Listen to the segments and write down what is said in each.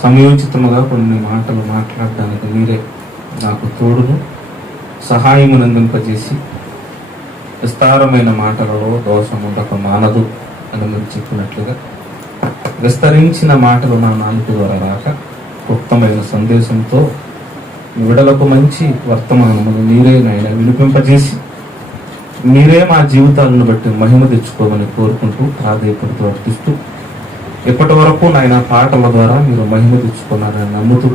సమయోచితముగా కొన్ని మాటలు మాట్లాడడానికి మీరే నాకు తోడును సహాయమును అందింపజేసి, విస్తారమైన మాటలలో దోషం ఉండక మానదు అని మీరు చెప్పినట్లుగా విస్తరించిన మాటలు నా నాలుక ద్వారా రాక ఉత్తమైన సందేశంతో విడలకు మంచి వర్తమానములు మీరే నాయన వినిపింపజేసి, మీరే మా జీవితాలను బట్టి మహిమ తెచ్చుకోమని కోరుకుంటూ ప్రాధేయపడుతూ అర్థిస్తూ, ఇప్పటి వరకు నాయన పాటల ద్వారా మీరు మహిమ తెచ్చుకున్నారని నమ్ముతూ,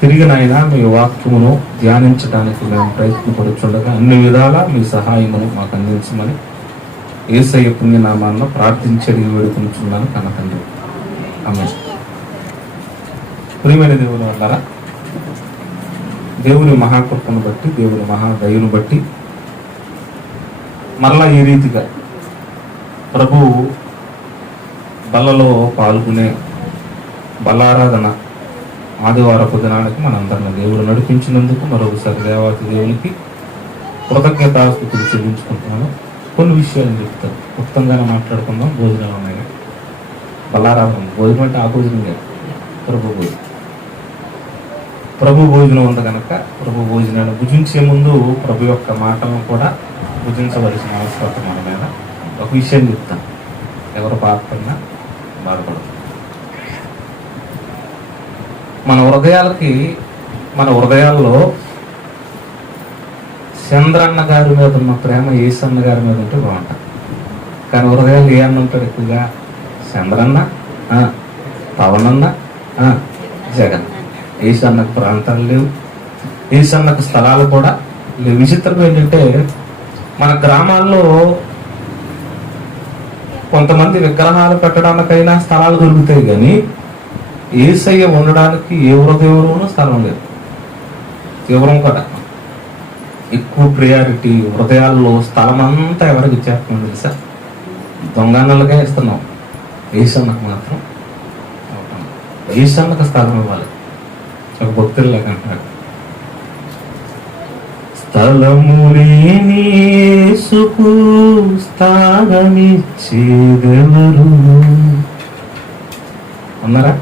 తిరిగి నాయన మీ వాక్యమును ధ్యానించడానికి మేము ప్రయత్నపడుచుండగా అన్ని విధాలా మీ సహాయమును మాకు అందించమని యేసయ్య పుణ్యనామాలను ప్రార్థించడి వేడుకొనుచున్నాను కనతండ్రి. ఆమేన్. ప్రియమైన దేవుని వల్లరా, దేవుని మహాకృపను బట్టి, దేవుని మహాదయను బట్టి మరలా ఈ రీతిగా ప్రభువు బలలో పాల్గొనే బలారాధన ఆదివారపు దినానికి మనందరిని దేవుడు నడిపించినందుకు మరొకసారి దేవాతి దేవునికి కృతజ్ఞతాస్తుతులు చెల్లించుకుంటున్నాను. కొన్ని విషయాలు చెప్తాను, క్లుప్తంగానే మాట్లాడుకుందాం. భోజనాలు ఉన్నాయి. బలారాధన భోజనం అంటే ఆ భోజనం లేదు, ప్రభు భోజనం ఉంది కనుక ప్రభు భోజనాన్ని భుజించే ముందు ప్రభు యొక్క మాటలను కూడా భుజించవలసిన అవసరం మన మీద. ఒక విషయం చెప్తాను, ఎవరు బాధపడినా బాధపడదు. మన హృదయాల్లో చంద్రన్న గారి మీద ఉన్న ప్రేమ ఏసన్న గారి మీద ఉంటే బాగుంటుంది. కానీ హృదయాలు ఏ అన్న ఉంటాడు ఎక్కువగా? చంద్రన్న, పవనన్న, జగన్. ఏసన్నకు ప్రాంతాలు లేవు, ఏసన్నకు స్థలాలు కూడా లేవు. విచిత్రం ఏంటంటే, మన గ్రామాల్లో కొంతమంది విగ్రహాలు పెట్టడానికైనా స్థలాలు దొరుకుతాయి, కానీ యేసయ్య ఉండడానికి ఏ హృదయంలోనూ స్థలం లేదు. తీవ్రం కదా, ఎక్కువ ప్రియారిటీ హృదయాల్లో స్థలం అంతా ఎవరికి ఇచ్చేస్తున్నాం తెలుసా? దొంగన్నలుగా ఇస్తున్నాం. యేసన్నకు మాత్రం యేసన్నకు స్థలం ఇవ్వాలి. ఒక భక్తులు లేకంటున్నాడు, స్థలము లేని యేసుకు స్థానమిచ్చేదెవరు అన్నారా?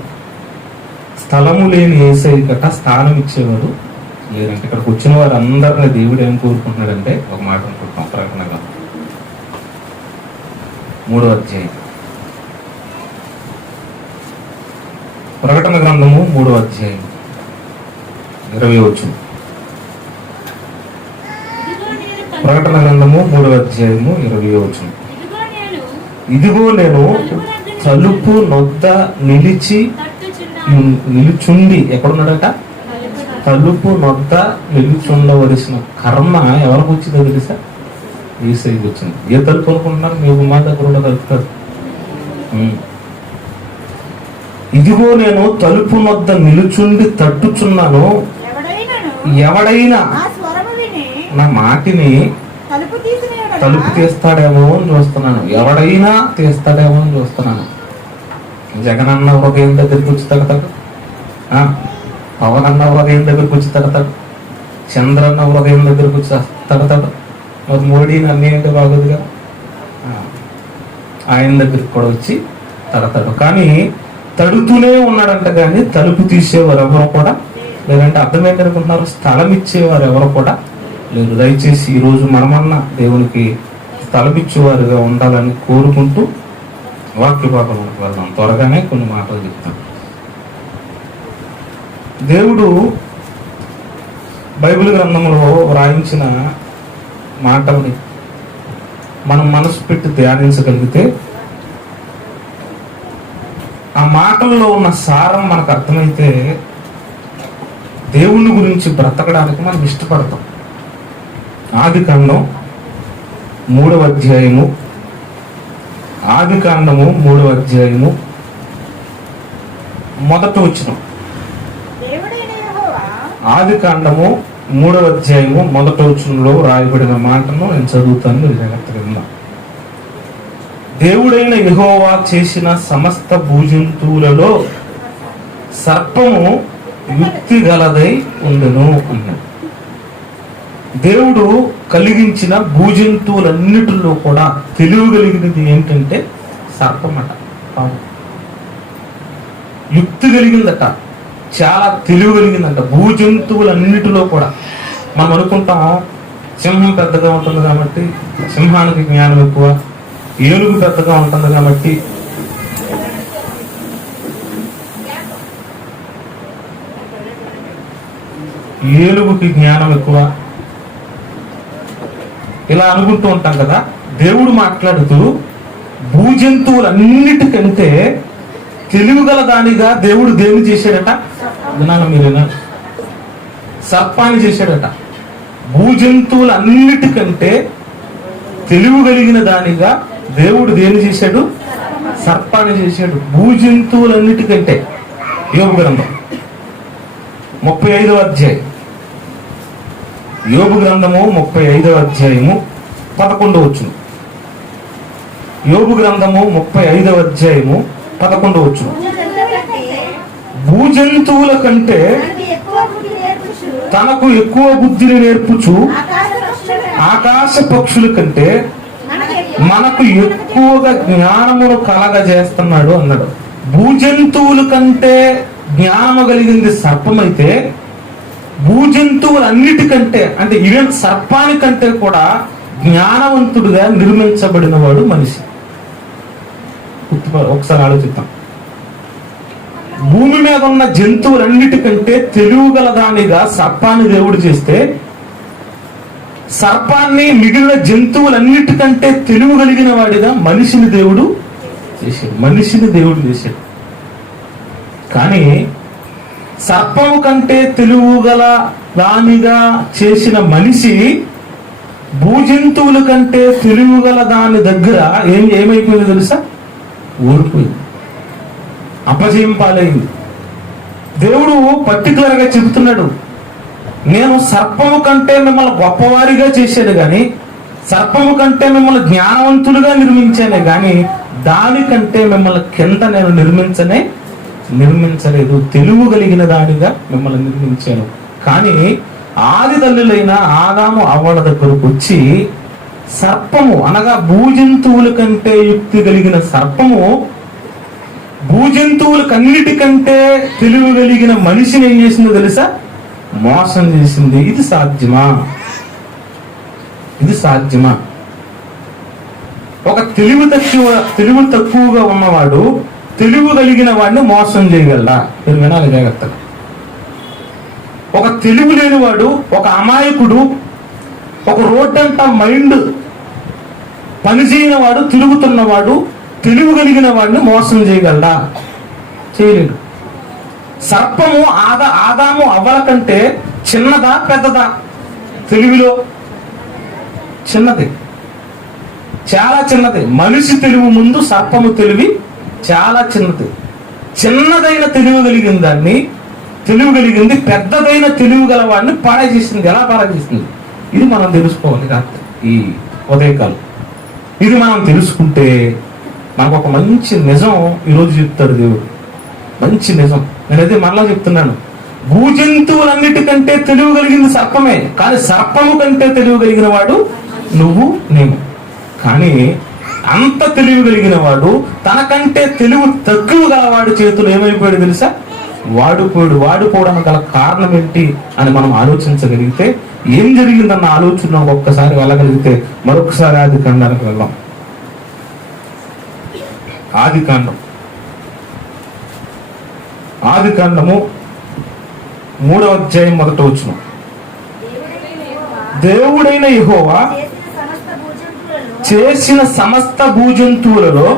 స్థలము లేని యేసయ్య గట స్థానం ఇచ్చేవారు లేరంటే, ఇక్కడికి వచ్చిన వారు అందరినీ దేవుడు ఏం కోరుకుంటున్నాడంటే, ఒక మాట అనుకుంటున్నాం. ప్రకటన గ్రంథం 3వ అధ్యాయం, ప్రకటన గ్రంథము 3వ అధ్యాయం 20వ వచనం. ప్రకటన గ్రంథము 3వ అధ్యాయము 20వ వచనం. ఇదిగో నేను తలుపు నొద్ద నిలుచుండి, ఎక్కడున్నాడట? తలుపు నొద్ద నిలుచుండవలసిన కర్మ ఎవరికి వచ్చిందో తెలుసా? యేసయ్యకి వచ్చింది. ఏ తలుపు అనుకుంటున్నారు? మీ గుమ్మా దగ్గర ఉన్న తలుపు కాదు. ఇదిగో నేను తలుపు నొద్ద నిలుచుండి తట్టుచున్నాను, ఎవడైనా నా మాటిని తలుపు తీస్తాడేమో అని చూస్తున్నాను. ఎవడైనా తీస్తాడేమో అని చూస్తున్నాను. జగనన్న హృదయం దగ్గరికి వచ్చి తడతాడు, పవన్ అన్న హృదయం దగ్గరికి వచ్చి తడతాడు, చంద్రన్న హృదయం దగ్గరికి వచ్చి తడతాడు. మరి మోడీని అన్నీ అంటే బాగోదు కదా, ఆయన దగ్గరికి కూడా వచ్చి తడతాడు. కానీ తడుతూనే ఉన్నాడంట, కానీ తలుపు తీసేవారు ఎవరు కూడా లేదంటే అర్థం ఏంటనుకుంటున్నారు? స్థలం ఇచ్చేవారు ఎవరు కూడా లేరు. దయచేసి ఈరోజు మనమన్నా దేవునికి స్థలం ఇచ్చేవారుగా ఉండాలని కోరుకుంటూ వాక్య భాగంలోకి వెళ్దాం. త్వరగానే కొన్ని మాటలు చెప్తాం. దేవుడు బైబిల్ గ్రంథంలో వ్రాయించిన మాటల్ని మనం మనసు పెట్టి ధ్యానించగలిగితే ఆ మాటల్లో ఉన్న సారం మనకు అర్థమైతే దేవుని గురించి బ్రతకడానికి మనం ఇష్టపడతాం. ఆదికాండం 3వ అధ్యాయము, ఆదికాండము 3వ అధ్యాయము మొదటి వచనం. ఆదికాండము 3వ అధ్యాయము మొదటి వచనంలో రాయబడిన మాటను నేను చదువుతాను, మీరు జాగ్రత్తగా విందాం. దేవుడైన యెహోవా చేసిన సమస్త భూజంతువులలో సర్పము యుక్తి గలదై ఉండెను అన్నాడు. దేవుడు కలిగించిన భూజంతువులన్నిటిలో కూడా తెలివి కలిగినది ఏంటంటే సర్పమట, పాము. యుక్తి కలిగిందట, చాలా తెలివి కలిగిందంట. భూజంతువులన్నిటిలో కూడా మనం అనుకుంటాం సింహం పెద్దగా ఉంటుంది కాబట్టి సింహానికి జ్ఞానం ఎక్కువ, ఏనుగు పెద్దగా ఉంటుంది కాబట్టి ఏనుగుకి జ్ఞానం ఎక్కువ, ఇలా అనుకుంటూ ఉంటాం కదా. దేవుడు మాట్లాడుతూ భూజంతువులన్నిటికంటే తెలివి గల దానిగా దేవుడు దేవుని చేశాడట. వినాల మీరేనా? సర్పాన్ని చేశాడట. భూజంతువులన్నిటికంటే తెలివి కలిగిన దానిగా దేవుడు దేని చేశాడు? సర్పాన్ని చేశాడు. భూజంతువులన్నిటికంటే. యోబు గ్రంథం 35వ అధ్యాయం, యోబు గ్రంథము 35వ అధ్యాయము 11వ వచనం. యోబు గ్రంథము 35వ అధ్యాయము 11వ వచనం. భూజంతువుల కంటే తనకు ఎక్కువ బుద్ధిని నేర్పుచు ఆకాశ పక్షుల కంటే మనకు ఎక్కువగా జ్ఞానమును కలగజేస్తున్నాడు అన్నాడు. భూజంతువుల కంటే జ్ఞానము కలిగింది సర్పమైతే, భూజంతువులన్నిటికంటే అంటే ఈవెన్ సర్పానికంటే కూడా జ్ఞానవంతుడుగా నిర్మించబడిన వాడు మనిషి. ఒకసారి ఆలోచిద్దాం. భూమి మీద ఉన్న జంతువులన్నిటికంటే తెలివిగల దానిగా సర్పాన్ని దేవుడు చేస్తే, సర్పాన్ని మిగిలిన జంతువులన్నిటికంటే తెలివి కలిగిన వాడిగా మనిషిని దేవుడు చేశాడు. మనిషిని దేవుడు చేశాడు. కానీ సర్పము కంటే తెలివిగల దానిగా చేసిన మనిషి భూజంతువుల కంటే తెలివిగల దాని దగ్గర ఏమైపోయింది తెలుసా? ఓడిపోయింది, అపజయం పాలైంది. దేవుడు పర్టికులర్ గా చెబుతున్నాడు, నేను సర్పము కంటే మిమ్మల్ని గొప్పవారిగా చేశాను గాని, సర్పము కంటే మిమ్మల్ని జ్ఞానవంతులుగా నిర్మించానే గాని దానికంటే మిమ్మల్ని కింద నేను నిర్మించలేదు. తెలుగు కలిగిన దానిగా మిమ్మల్ని నిర్మించాను. కానీ ఆది తల్లులైన ఆదాము అవ్వల దగ్గరకు వచ్చి సర్పము అనగా భూజంతువుల కంటే యుక్తి కలిగిన సర్పము భూజంతువులకన్నిటికంటే తెలివి కలిగిన మనిషిని ఏం చేసిందో తెలుసా? మోసం చేసింది. ఇది సాధ్యమా? ఇది సాధ్యమా? ఒక తెలివి తక్కువగా ఉన్నవాడు తెలివి కలిగిన వాడిని మోసం చేయగలడా? మీరు వినాలి జాగ్రత్తగా. ఒక తెలివి లేనివాడు, ఒక అమాయకుడు, ఒక రోడ్డంతా మైండ్ పనిచేయని వాడు, తిరుగుతున్నవాడు తెలివి కలిగిన వాడిని మోసం చేయగలడా? చేయలేడు. సర్పము ఆదాము అవ్వల కంటే చిన్నదా పెద్దదా? తెలివిలో చిన్నది, చాలా చిన్నది. మనిషి తెలివి ముందు సర్పము తెలివి చాలా చిన్నది. చిన్నదైన తెలివి కలిగింది పెద్దదైన తెలివి గల వాడిని పాడేసేసింది. ఎలా పాడేసేసింది? ఇది మనం తెలుసుకోవాలి కాదు ఈ ఉదయకాలం. ఇది మనం తెలుసుకుంటే మనకు ఒక మంచి నిజం ఈరోజు చెప్తాడు దేవుడు. మంచి నిజం. నేనైతే మరలా చెప్తున్నాను, భూజంతువులన్నిటికంటే తెలివి కలిగింది సర్పమే, కానీ సర్పము కంటే తెలివి కలిగిన వాడు నువ్వు నేను. కానీ అంత తెలివి కలిగిన వాడు తనకంటే తెలివి తక్కువ గలవాడి చేతులు ఏమైపోయాడు తెలుసా? వాడిపోవడానికి గల కారణం ఏంటి అని మనం ఆలోచించగలిగితే, ఏం జరిగిందన్న ఆలోచన ఒక్కసారి వెళ్ళగలిగితే మరొకసారి ఆది కాండానికి వెళ్దాం. ఆది కాండము 3వ అధ్యాయం 1వ వచనం. దేవుడైన యెహోవా చేసిన సమస్త భూజంతువులలో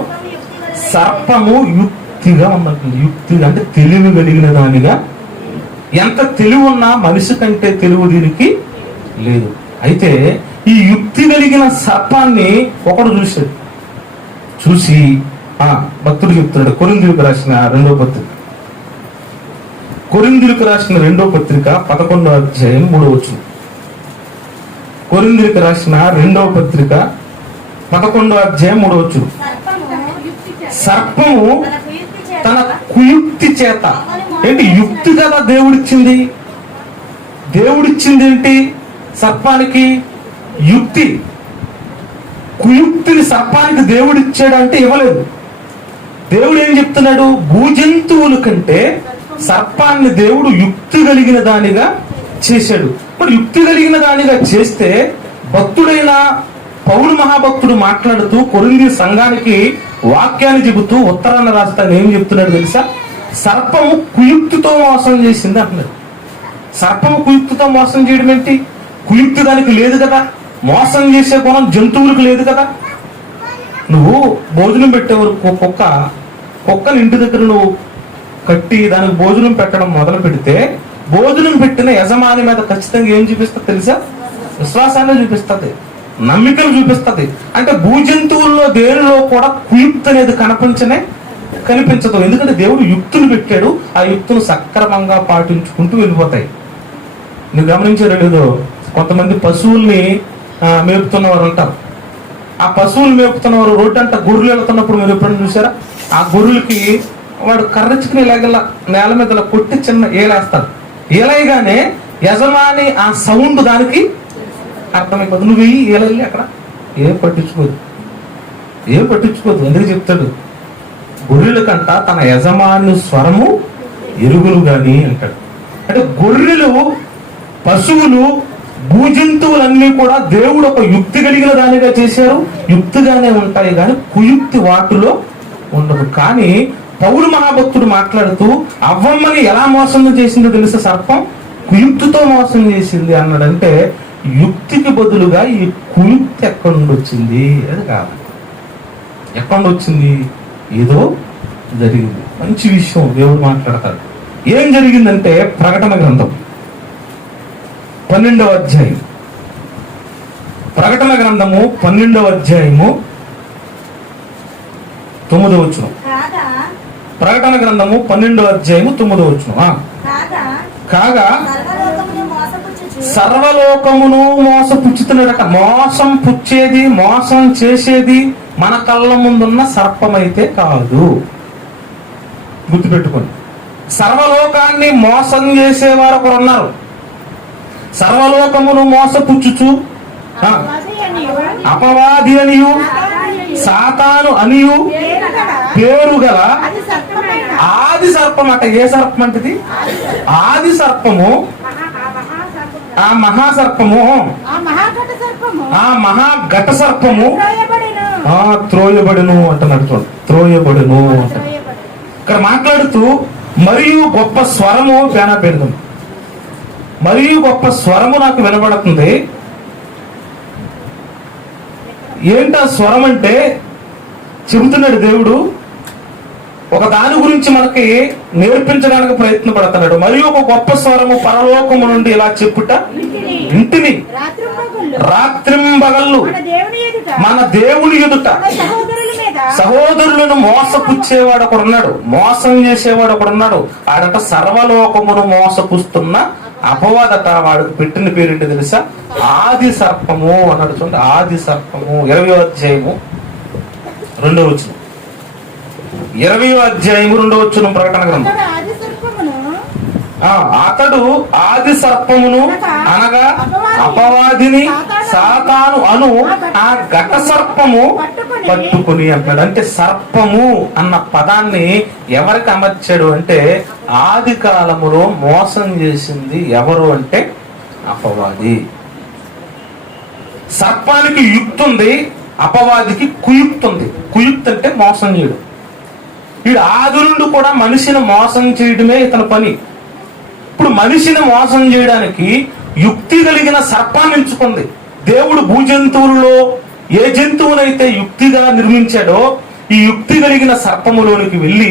సర్పము యుక్తిగా ఉన్నట్టు. యుక్తి అంటే తెలివి కలిగిన దానిగా. ఎంత తెలివి ఉన్నా మనిషి కంటే తెలివి దీనికి లేదు. అయితే ఈ యుక్తి కలిగిన సర్పాన్ని ఒకడు చూశాడు. చూసి భక్తుడు చెప్తున్నాడు, కొరింథీయులకు రాసిన 2వ పత్రిక, కొరింథీయులకు రాసిన 2వ పత్రిక 11వ అధ్యాయం 3వ వచనం. కొరింథీయులకు రాసిన 2వ పత్రిక 11వ అధ్యాయం 3వ వచనం. సర్పము తన కుయుక్తి చేత, ఏంటి యుక్తి కదా దేవుడిచ్చింది? దేవుడిచ్చింది ఏంటి సర్పానికి? యుక్తి. కుయుక్తిని సర్పానికి దేవుడిచ్చాడు అంటే ఇవ్వలేదు. దేవుడు ఏం చెప్తున్నాడు? భూజంతువుల కంటే సర్పాన్ని దేవుడు యుక్తి కలిగిన దానిగా చేశాడు. మరి యుక్తి కలిగిన దానిగా చేస్తే భక్తుడైన పౌలు మహాభక్తుడు మాట్లాడుతూ కొరింథీ సంఘానికి వాక్యాన్ని చెబుతూ ఉత్తరాన్ని రాస్తాను ఏం చెప్తున్నాడు తెలుసా? సర్పము కుయుక్తితో మోసం చేసింది అంటున్నాడు. సర్పము కుయుక్తితో మోసం చేయడం ఏంటి? కుయుక్తి దానికి లేదు కదా, మోసం చేసే గుణం జంతువులకు లేదు కదా. నువ్వు భోజనం పెట్టేవరకు కుక్కని ఇంటి దగ్గర నువ్వు కట్టి దానికి భోజనం పెట్టడం మొదలు పెడితే భోజనం పెట్టిన యజమాని మీద ఖచ్చితంగా ఏం చూపిస్తుంది తెలుసా? విశ్వాసాన్ని చూపిస్తుంది, నమ్మికను చూపిస్తుంది. అంటే భూజంతువుల్లో దేనిలో కూడా కుయుక్తి అనేది కనిపించదు. ఎందుకంటే దేవుడు యుక్తులు పెట్టాడు, ఆ యుక్తులు సక్రమంగా పాటించుకుంటూ వెళ్ళిపోతాయి. నువ్వు గమనించారో లేదో, కొంతమంది పశువుల్ని మేపుతున్నవారు ఉంటారు. ఆ పశువులు మేపుతున్నవారు రోడ్డు అంట గొర్రెలు వెళ్తున్నప్పుడు మీరు ఎప్పుడైనా చూసారా? ఆ గొర్రెలకి వాడు కర్రచుకుని ఇలాగలా నేల మీద కొట్టి చిన్న ఏలేస్తాడు. ఏలయగానే యజమాని ఆ సౌండ్ దానికి అర్థమైపోతుంది. నువ్వు వెయ్యి ఏలెళ్ళి అక్కడ ఏం పట్టించుకోదు. ఎందుకు చెప్తాడు? గొర్రెల కంట తన యజమాని స్వరము ఎరుగులు గాని అంటాడు. అంటే గొర్రెలు, పశువులు, భూజంతువులన్నీ కూడా దేవుడు ఒక యుక్తి కలిగిన దానిగా చేశారు. యుక్తిగానే ఉంటాయి కానీ కుయుక్తి వాటిలో ఉండదు. కానీ పౌలు మహాభక్తుడు మాట్లాడుతూ అవ్వమ్మని ఎలా మోసం చేసిందో తెలుసా? సర్పం కుయుక్తితో మోసం చేసింది అన్నాడంటే యుక్తికి బదులుగా ఈ కుయుక్తి ఎక్కడి నుండి వచ్చింది? అది కాదు. ఎక్కడి నుండి వచ్చింది? ఏదో జరిగింది. మంచి విషయం దేవుడు మాట్లాడతాడు. ఏం జరిగిందంటే ప్రకటన గ్రంథం 12వ అధ్యాయం. ప్రకటన గ్రంథము 12వ అధ్యాయము 9వ వచనం. ప్రకటన గ్రంథము 12వ అధ్యాయము 9వ వచనం. కాగా సర్వలోకమును మోసపుచ్చుతున్నాడట. మోసం పుచ్చేది, మోసం చేసేది మన కళ్ళ ముందున్న సర్పమైతే కాదు. గుర్తుపెట్టుకోండి. సర్వలోకాన్ని మోసం చేసేవారు ఒకరు ఉన్నారు. సర్వలోకమును మోసపుచ్చుచు అపవాది అనియు సాతాను అనియు పేరు గల ఆది సర్పం అట. ఏ సర్పం అంటది? ఆది సర్పము, ఆ మహాసర్పము, ఆ మహాఘట సర్పము త్రోయబడును అంటున్నాడు. చూడండి, త్రోయబడును అంటారు. ఇక్కడ మాట్లాడుతూ మరియు గొప్ప స్వరము పెడదాం. మరియు గొప్ప స్వరము నాకు వినబడుతుంది. ఏంటా స్వరం అంటే చెబుతున్నాడు దేవుడు ఒక దాని గురించి మనకి నేర్పించడానికి ప్రయత్నం పడుతున్నాడు. మరియు ఒక గొప్ప స్వరము పరలోకము నుండి ఇలా చెప్పుట ఇంటిని రాత్రింబగళ్ళు మన దేవుని ఎదుట సహోదరులను మోసపుచ్చేవాడు ఒకడున్నాడు, మోసం చేసేవాడు ఒకడున్నాడు. ఆడట సర్వలోకమును మోసపుస్తున్న అపవాదట. వాడికి పెట్టిన పేరేంటి తెలుసా? ఆది సర్పము అన్నాడు. చూడండి, ఆది సర్పము. 20వ అధ్యాయము 2వ వచనం. 20వ అధ్యాయము 2వ వచనం ప్రకటన గ్రంథం. అతడు ఆది సర్పమును అనగా అపవాదిని సాతాను అను ఆ ఘట సర్పము పట్టుకుని అంటాడు. అంటే సర్పము అన్న పదాన్ని ఎవరికి అమర్చాడు అంటే ఆది కాలములో మోసం చేసింది ఎవరు అంటే అపవాది. సర్పానికి యుక్తి ఉంది, అపవాదికి కుయుక్తి ఉంది. కుయుక్తి అంటే మోసం చేయడం. వీడు ఆది నుండి కూడా మనిషిని మోసం చేయడమే ఇతని పని. ఇప్పుడు మనిషిని మోసం చేయడానికి యుక్తి కలిగిన సర్పాన్ని ఎంచుకుంది దేవుడు. భూజంతువులలో ఏ జంతువునైతే యుక్తిగా నిర్మించాడో ఈ యుక్తి కలిగిన సర్పములోనికి వెళ్ళి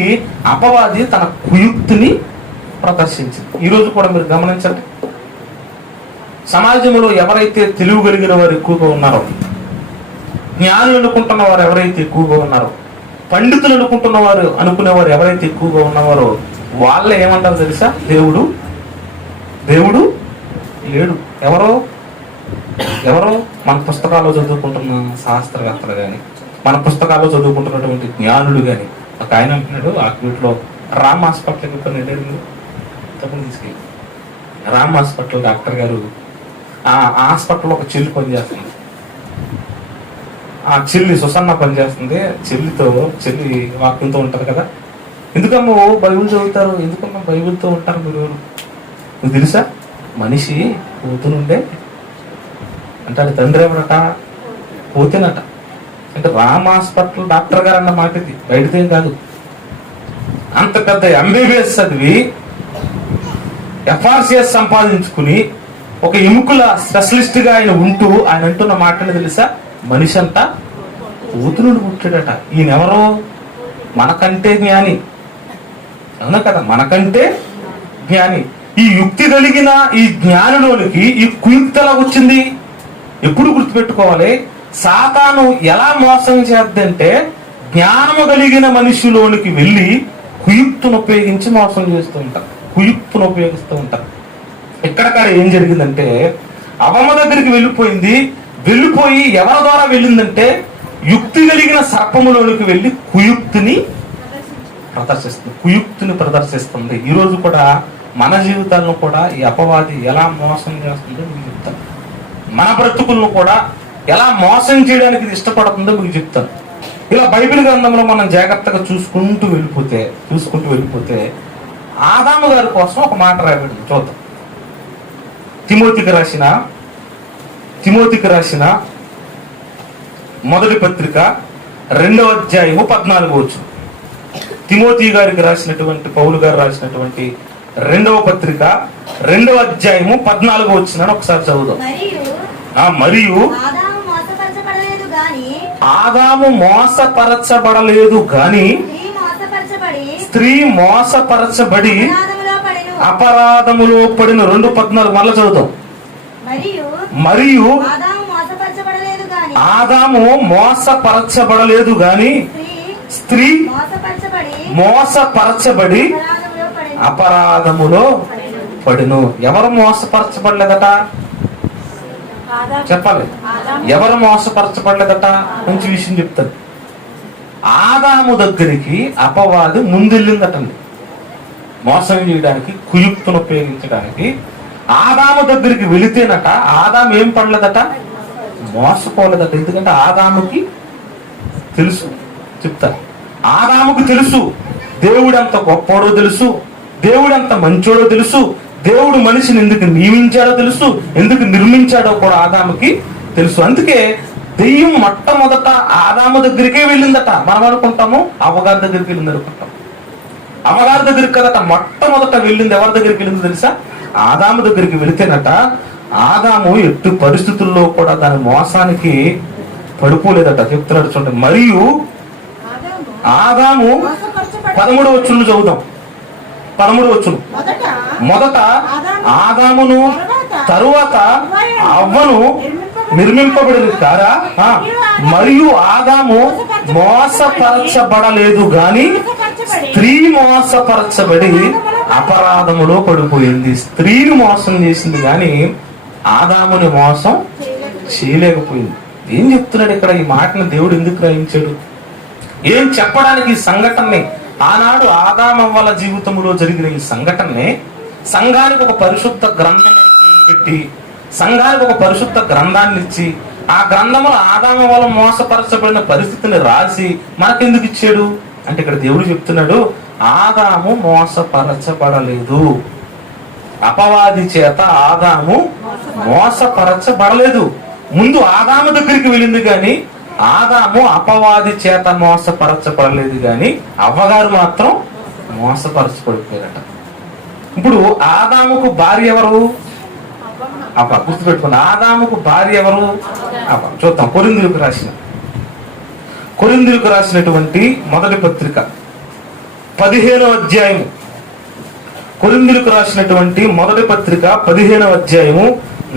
అపవాది తన కుయుక్తిని ప్రదర్శించింది. ఈరోజు కూడా మీరు గమనించండి, సమాజంలో ఎవరైతే తెలివి కలిగిన వారు ఎక్కువగా ఉన్నారో, జ్ఞానులు అనుకుంటున్న వారు ఎవరైతే ఎక్కువగా ఉన్నారో, పండితులు అనుకునేవారు ఎవరైతే ఎక్కువగా ఉన్నవారో వాళ్ళే ఏమంటారు తెలుసా? దేవుడు లేడు. ఎవరో మన పుస్తకాల్లో చదువుకుంటున్న శాస్త్రవేత్తలు కానీ, మన పుస్తకాల్లో చదువుకుంటున్నటువంటి జ్ఞానులు కానీ. ఒక ఆయన అంటున్నాడు, ఆ వీటిలో రామ్ హాస్పిటల్కి ఇప్పుడు వెళ్ళాడు. మీరు తప్పని తీసుకెళ్ళి రామ్ హాస్పిటల్ డాక్టర్ గారు ఆ హాస్పిటల్లో ఒక చెల్లి పనిచేస్తుంది. ఆ చెల్లి సుసన్న పనిచేస్తుంది, చెల్లి వాక్యంతో ఉంటది కదా. ఎందుకమ్మా బైబిల్ చదువుతారు, ఎందుకమ్మా బైబిల్తో ఉంటారు మీరు? నువ్వు తెలుసా, మనిషి పోతునుండే అంటాడు తండ్రి ఎవరట, పోతేనట. అంటే రామ్ హాస్పిటల్ డాక్టర్ గారు అన్న మాట ఇది, బయటదేం కాదు. అంత పెద్ద MBBS చదివి FRCS సంపాదించుకుని ఒక ఎముకల స్పెషలిస్ట్ గా ఆయన ఉంటూ ఆయన అంటున్న మాటలు తెలుసా, మనిషి అంతా పోతునుడు పుట్టాడట. ఈయనెవరో మనకంటే జ్ఞాని, అవునా కదా, మనకంటే జ్ఞాని. ఈ యుక్తి కలిగిన ఈ జ్ఞానిలోనికి ఈ కుయుక్తి ఎలా వచ్చింది? ఎప్పుడు గుర్తుపెట్టుకోవాలి, సాతాను ఎలా మోసం చేద్దంటే జ్ఞానము కలిగిన మనిషిలోనికి వెళ్ళి కుయుక్తును ఉపయోగించి మోసం చేస్తూ ఉంటారు, కుయుక్తును ఉపయోగిస్తూ ఉంటారు. ఎక్కడక్కడ ఏం జరిగిందంటే అవమ్మ దగ్గరికి వెళ్ళిపోయి ఎవరి ద్వారా వెళ్ళిందంటే యుక్తి కలిగిన సర్పములోనికి వెళ్ళి కుయుక్తిని ప్రదర్శిస్తుంది. ఈ రోజు కూడా మన జీవితాలను కూడా ఈ అపవాది ఎలా మోసం చేస్తుందో మీకు చెప్తాను. మన బ్రతుకులను కూడా ఎలా మోసం చేయడానికి ఇది ఇష్టపడుతుందో మీకు చెప్తాను. ఇలా బైబిల్ గ్రంథంలో మనం జాగ్రత్తగా చూసుకుంటూ వెళ్ళిపోతే ఆదాము గారి కోసం ఒక మాట రాయబడింది, చూద్దాం. తిమోతికి రాసిన మొదటి పత్రిక 2వ అధ్యాయము 14వ. తిమోతి గారికి రాసినటువంటి, పౌలు గారు రాసినటువంటి 2వ పత్రిక 2వ అధ్యాయము 14వ ఒకసారి చదువుదాం. మరియు ఆదాము మోసపరచబడలేదు గాని స్త్రీ మోసపరచబడి అపరాధములో పడిన. 2:14 మళ్ళా చదువుతాం. మరియు ఆదాము మోసపరచబడలేదు గాని స్త్రీ మోసపరచబడి అపరాధములో పడిను. ఎవరు మోసపరచబడలేదట చెప్పాలి, ఎవరు మోసపరచబడలేదట? మంచి విషయం చెప్తాను. ఆదాము దగ్గరికి అపవాది ముందెళ్ళిందటండి, మోసం చేయడానికి, కుయుక్తును ఉపయోగించడానికి. ఆదాము దగ్గరికి వెళితేనట ఆదాము ఏం పడలేదట, మోసపోలేదట. ఎందుకంటే ఆదాముకి తెలుసు, చెప్తారు. ఆదాముకు తెలుసు దేవుడు ఎంత గొప్పోడో తెలుసు, దేవుడు ఎంత మంచోడో తెలుసు, దేవుడు మనిషిని ఎందుకు నియమించాడో తెలుసు, ఎందుకు నిర్మించాడో కూడా ఆదాముకి తెలుసు. అందుకే దెయ్యం మొట్టమొదట ఆదాము దగ్గరికే వెళ్ళిందట. మనం అనుకుంటాము అవ్వగారి దగ్గరికి వెళ్ళింది అనుకుంటాం. అమ్మగారి దగ్గరికి కదట మొట్టమొదట వెళ్ళింది. ఎవరి దగ్గరికి వెళ్ళింది తెలుసా? ఆదాము దగ్గరికి వెళితేనట ఆదాము ఎట్టి పరిస్థితుల్లో కూడా దాని మోసానికి పడిపోలేదట. చెప్తున్నాడు చూడండి. మరియు ఆదాము 13వ వచనం చదువుదాం. 13వ వచనం. మొదట ఆదామును తరువాత అవ్వను నిర్మింపబడిన కారా? మరియు ఆదాము మోసపరచబడలేదు గాని స్త్రీ మోసపరచబడి అపరాధములో పడిపోయింది. స్త్రీని మోసం చేసింది కానీ ఆదాముని మోసం చేయలేకపోయింది. ఏం చెప్తున్నాడు ఇక్కడ? ఈ మాటను దేవుడు ఎందుకు గ్రహించాడు? ఏం చెప్పడానికి? ఈ సంఘటనని, ఆనాడు ఆదామవ్వల జీవితంలో జరిగిన ఈ సంఘటనని సంఘానికి ఒక పరిశుద్ధ గ్రంథం పెట్టి, సంఘానికి ఒక పరిశుద్ధ గ్రంథాన్ని ఇచ్చి, ఆ గ్రంథంలో ఆదామవ్వల మోసపరచబడిన పరిస్థితిని రాసి మనకెందుకు ఇచ్చాడు అంటే, ఇక్కడ దేవుడు చెప్తున్నాడు ఆదాము మోసపరచబడలేదు, అపవాది చేత ఆదాము మోసపరచబడలేదు. ముందు ఆదాము దగ్గరికి వెళ్ళింది కానీ ఆదాము అపవాది చేత మోసపరచబడలేదు కానీ అవ్వగారు మాత్రం మోసపరచబడిపోయారట. ఇప్పుడు ఆదాముకు భార్య ఎవరు? అవ్వ. గుర్తుపెట్టుకోండి, ఆదాముకు భార్య ఎవరు? అవ్వ. చూద్దాం. కొరింథీయులకు రాసినటువంటి మొదటి పత్రిక 15వ అధ్యాయము. కొరింథీయులకు రాసినటువంటి మొదటి పత్రిక 15వ అధ్యాయము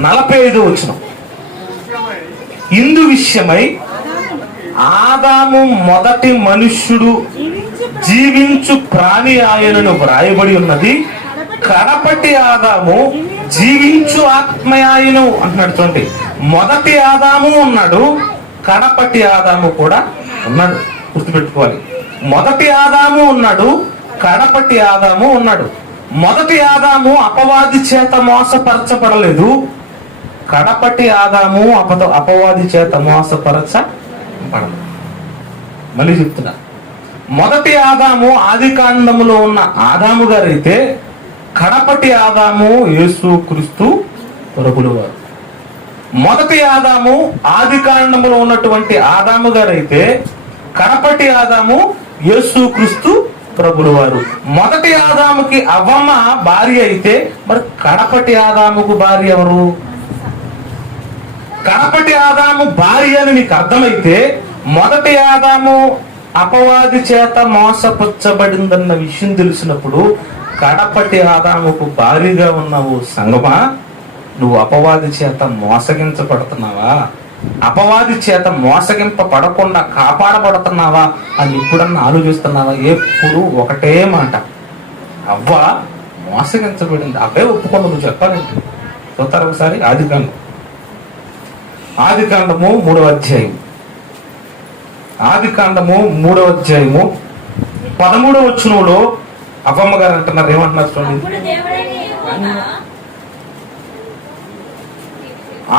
45వ వచనం. ఇందు విషయమై ఆదాము మొదటి మనుష్యుడు జీవించు ప్రాణి ఆయనను వ్రాయబడి ఉన్నది. కడపటి ఆదాము జీవించు ఆత్మయాయను అంటున్నాడు. చూడండి, మొదటి ఆదాము ఉన్నాడు, కడపటి ఆదాము కూడా ఉన్నాడు. గుర్తుపెట్టుకోవాలి. మొదటి ఆదాము ఉన్నాడు, కడపటి ఆదాము ఉన్నాడు. మొదటి ఆదాము అపవాది చేత మోసపరచబడలేదు, కడపటి ఆదాము అపవాది చేత మోసపరచబడ్డాడు. పడదు. మళ్ళీ చెప్తున్నా, మొదటి ఆదాము ఆది కాండములో ఉన్న ఆదాము గారైతే కడపటి ఆదాము యేసుక్రీస్తు ప్రభుల వారు. మొదటి ఆదాము ఆది కాండములో ఉన్నటువంటి ఆదాము గారైతే కడపటి ఆదాము యేసుక్రీస్తు ప్రభుల వారు. మొదటి ఆదాముకి అవ్వమ్మ భార్య అయితే మరి కడపటి ఆదాముకు భార్య ఎవరు? కడపటి ఆదాము భార్య అని నీకు అర్థమైతే మొదటి ఆదాము అపవాది చేత మోసపుచ్చబడిందన్న విషయం తెలిసినప్పుడు కడపటి ఆదాముకు భార్యగా ఉన్నావు సంగమా, నువ్వు అపవాది చేత మోసగించబడుతున్నావా? అపవాది చేత మోసగింపబడకుండా కాపాడబడుతున్నావా అని ఎప్పుడన్నా ఆలోచిస్తున్నావా? ఎప్పుడు ఒకటే మాట, అవ్వ మోసగించబడింది, అవ్వే ఒప్పుకోండి. నువ్వు చెప్పాలంటే చూస్తారు ఒకసారి ఆది కాండము 3వ అధ్యాయం, ఆది కాండము 3వ అధ్యాయము 13వ వచనంలో అవ్వమ్మ గారు అంటున్నారు, ఏమంటున్నారు చూడండి.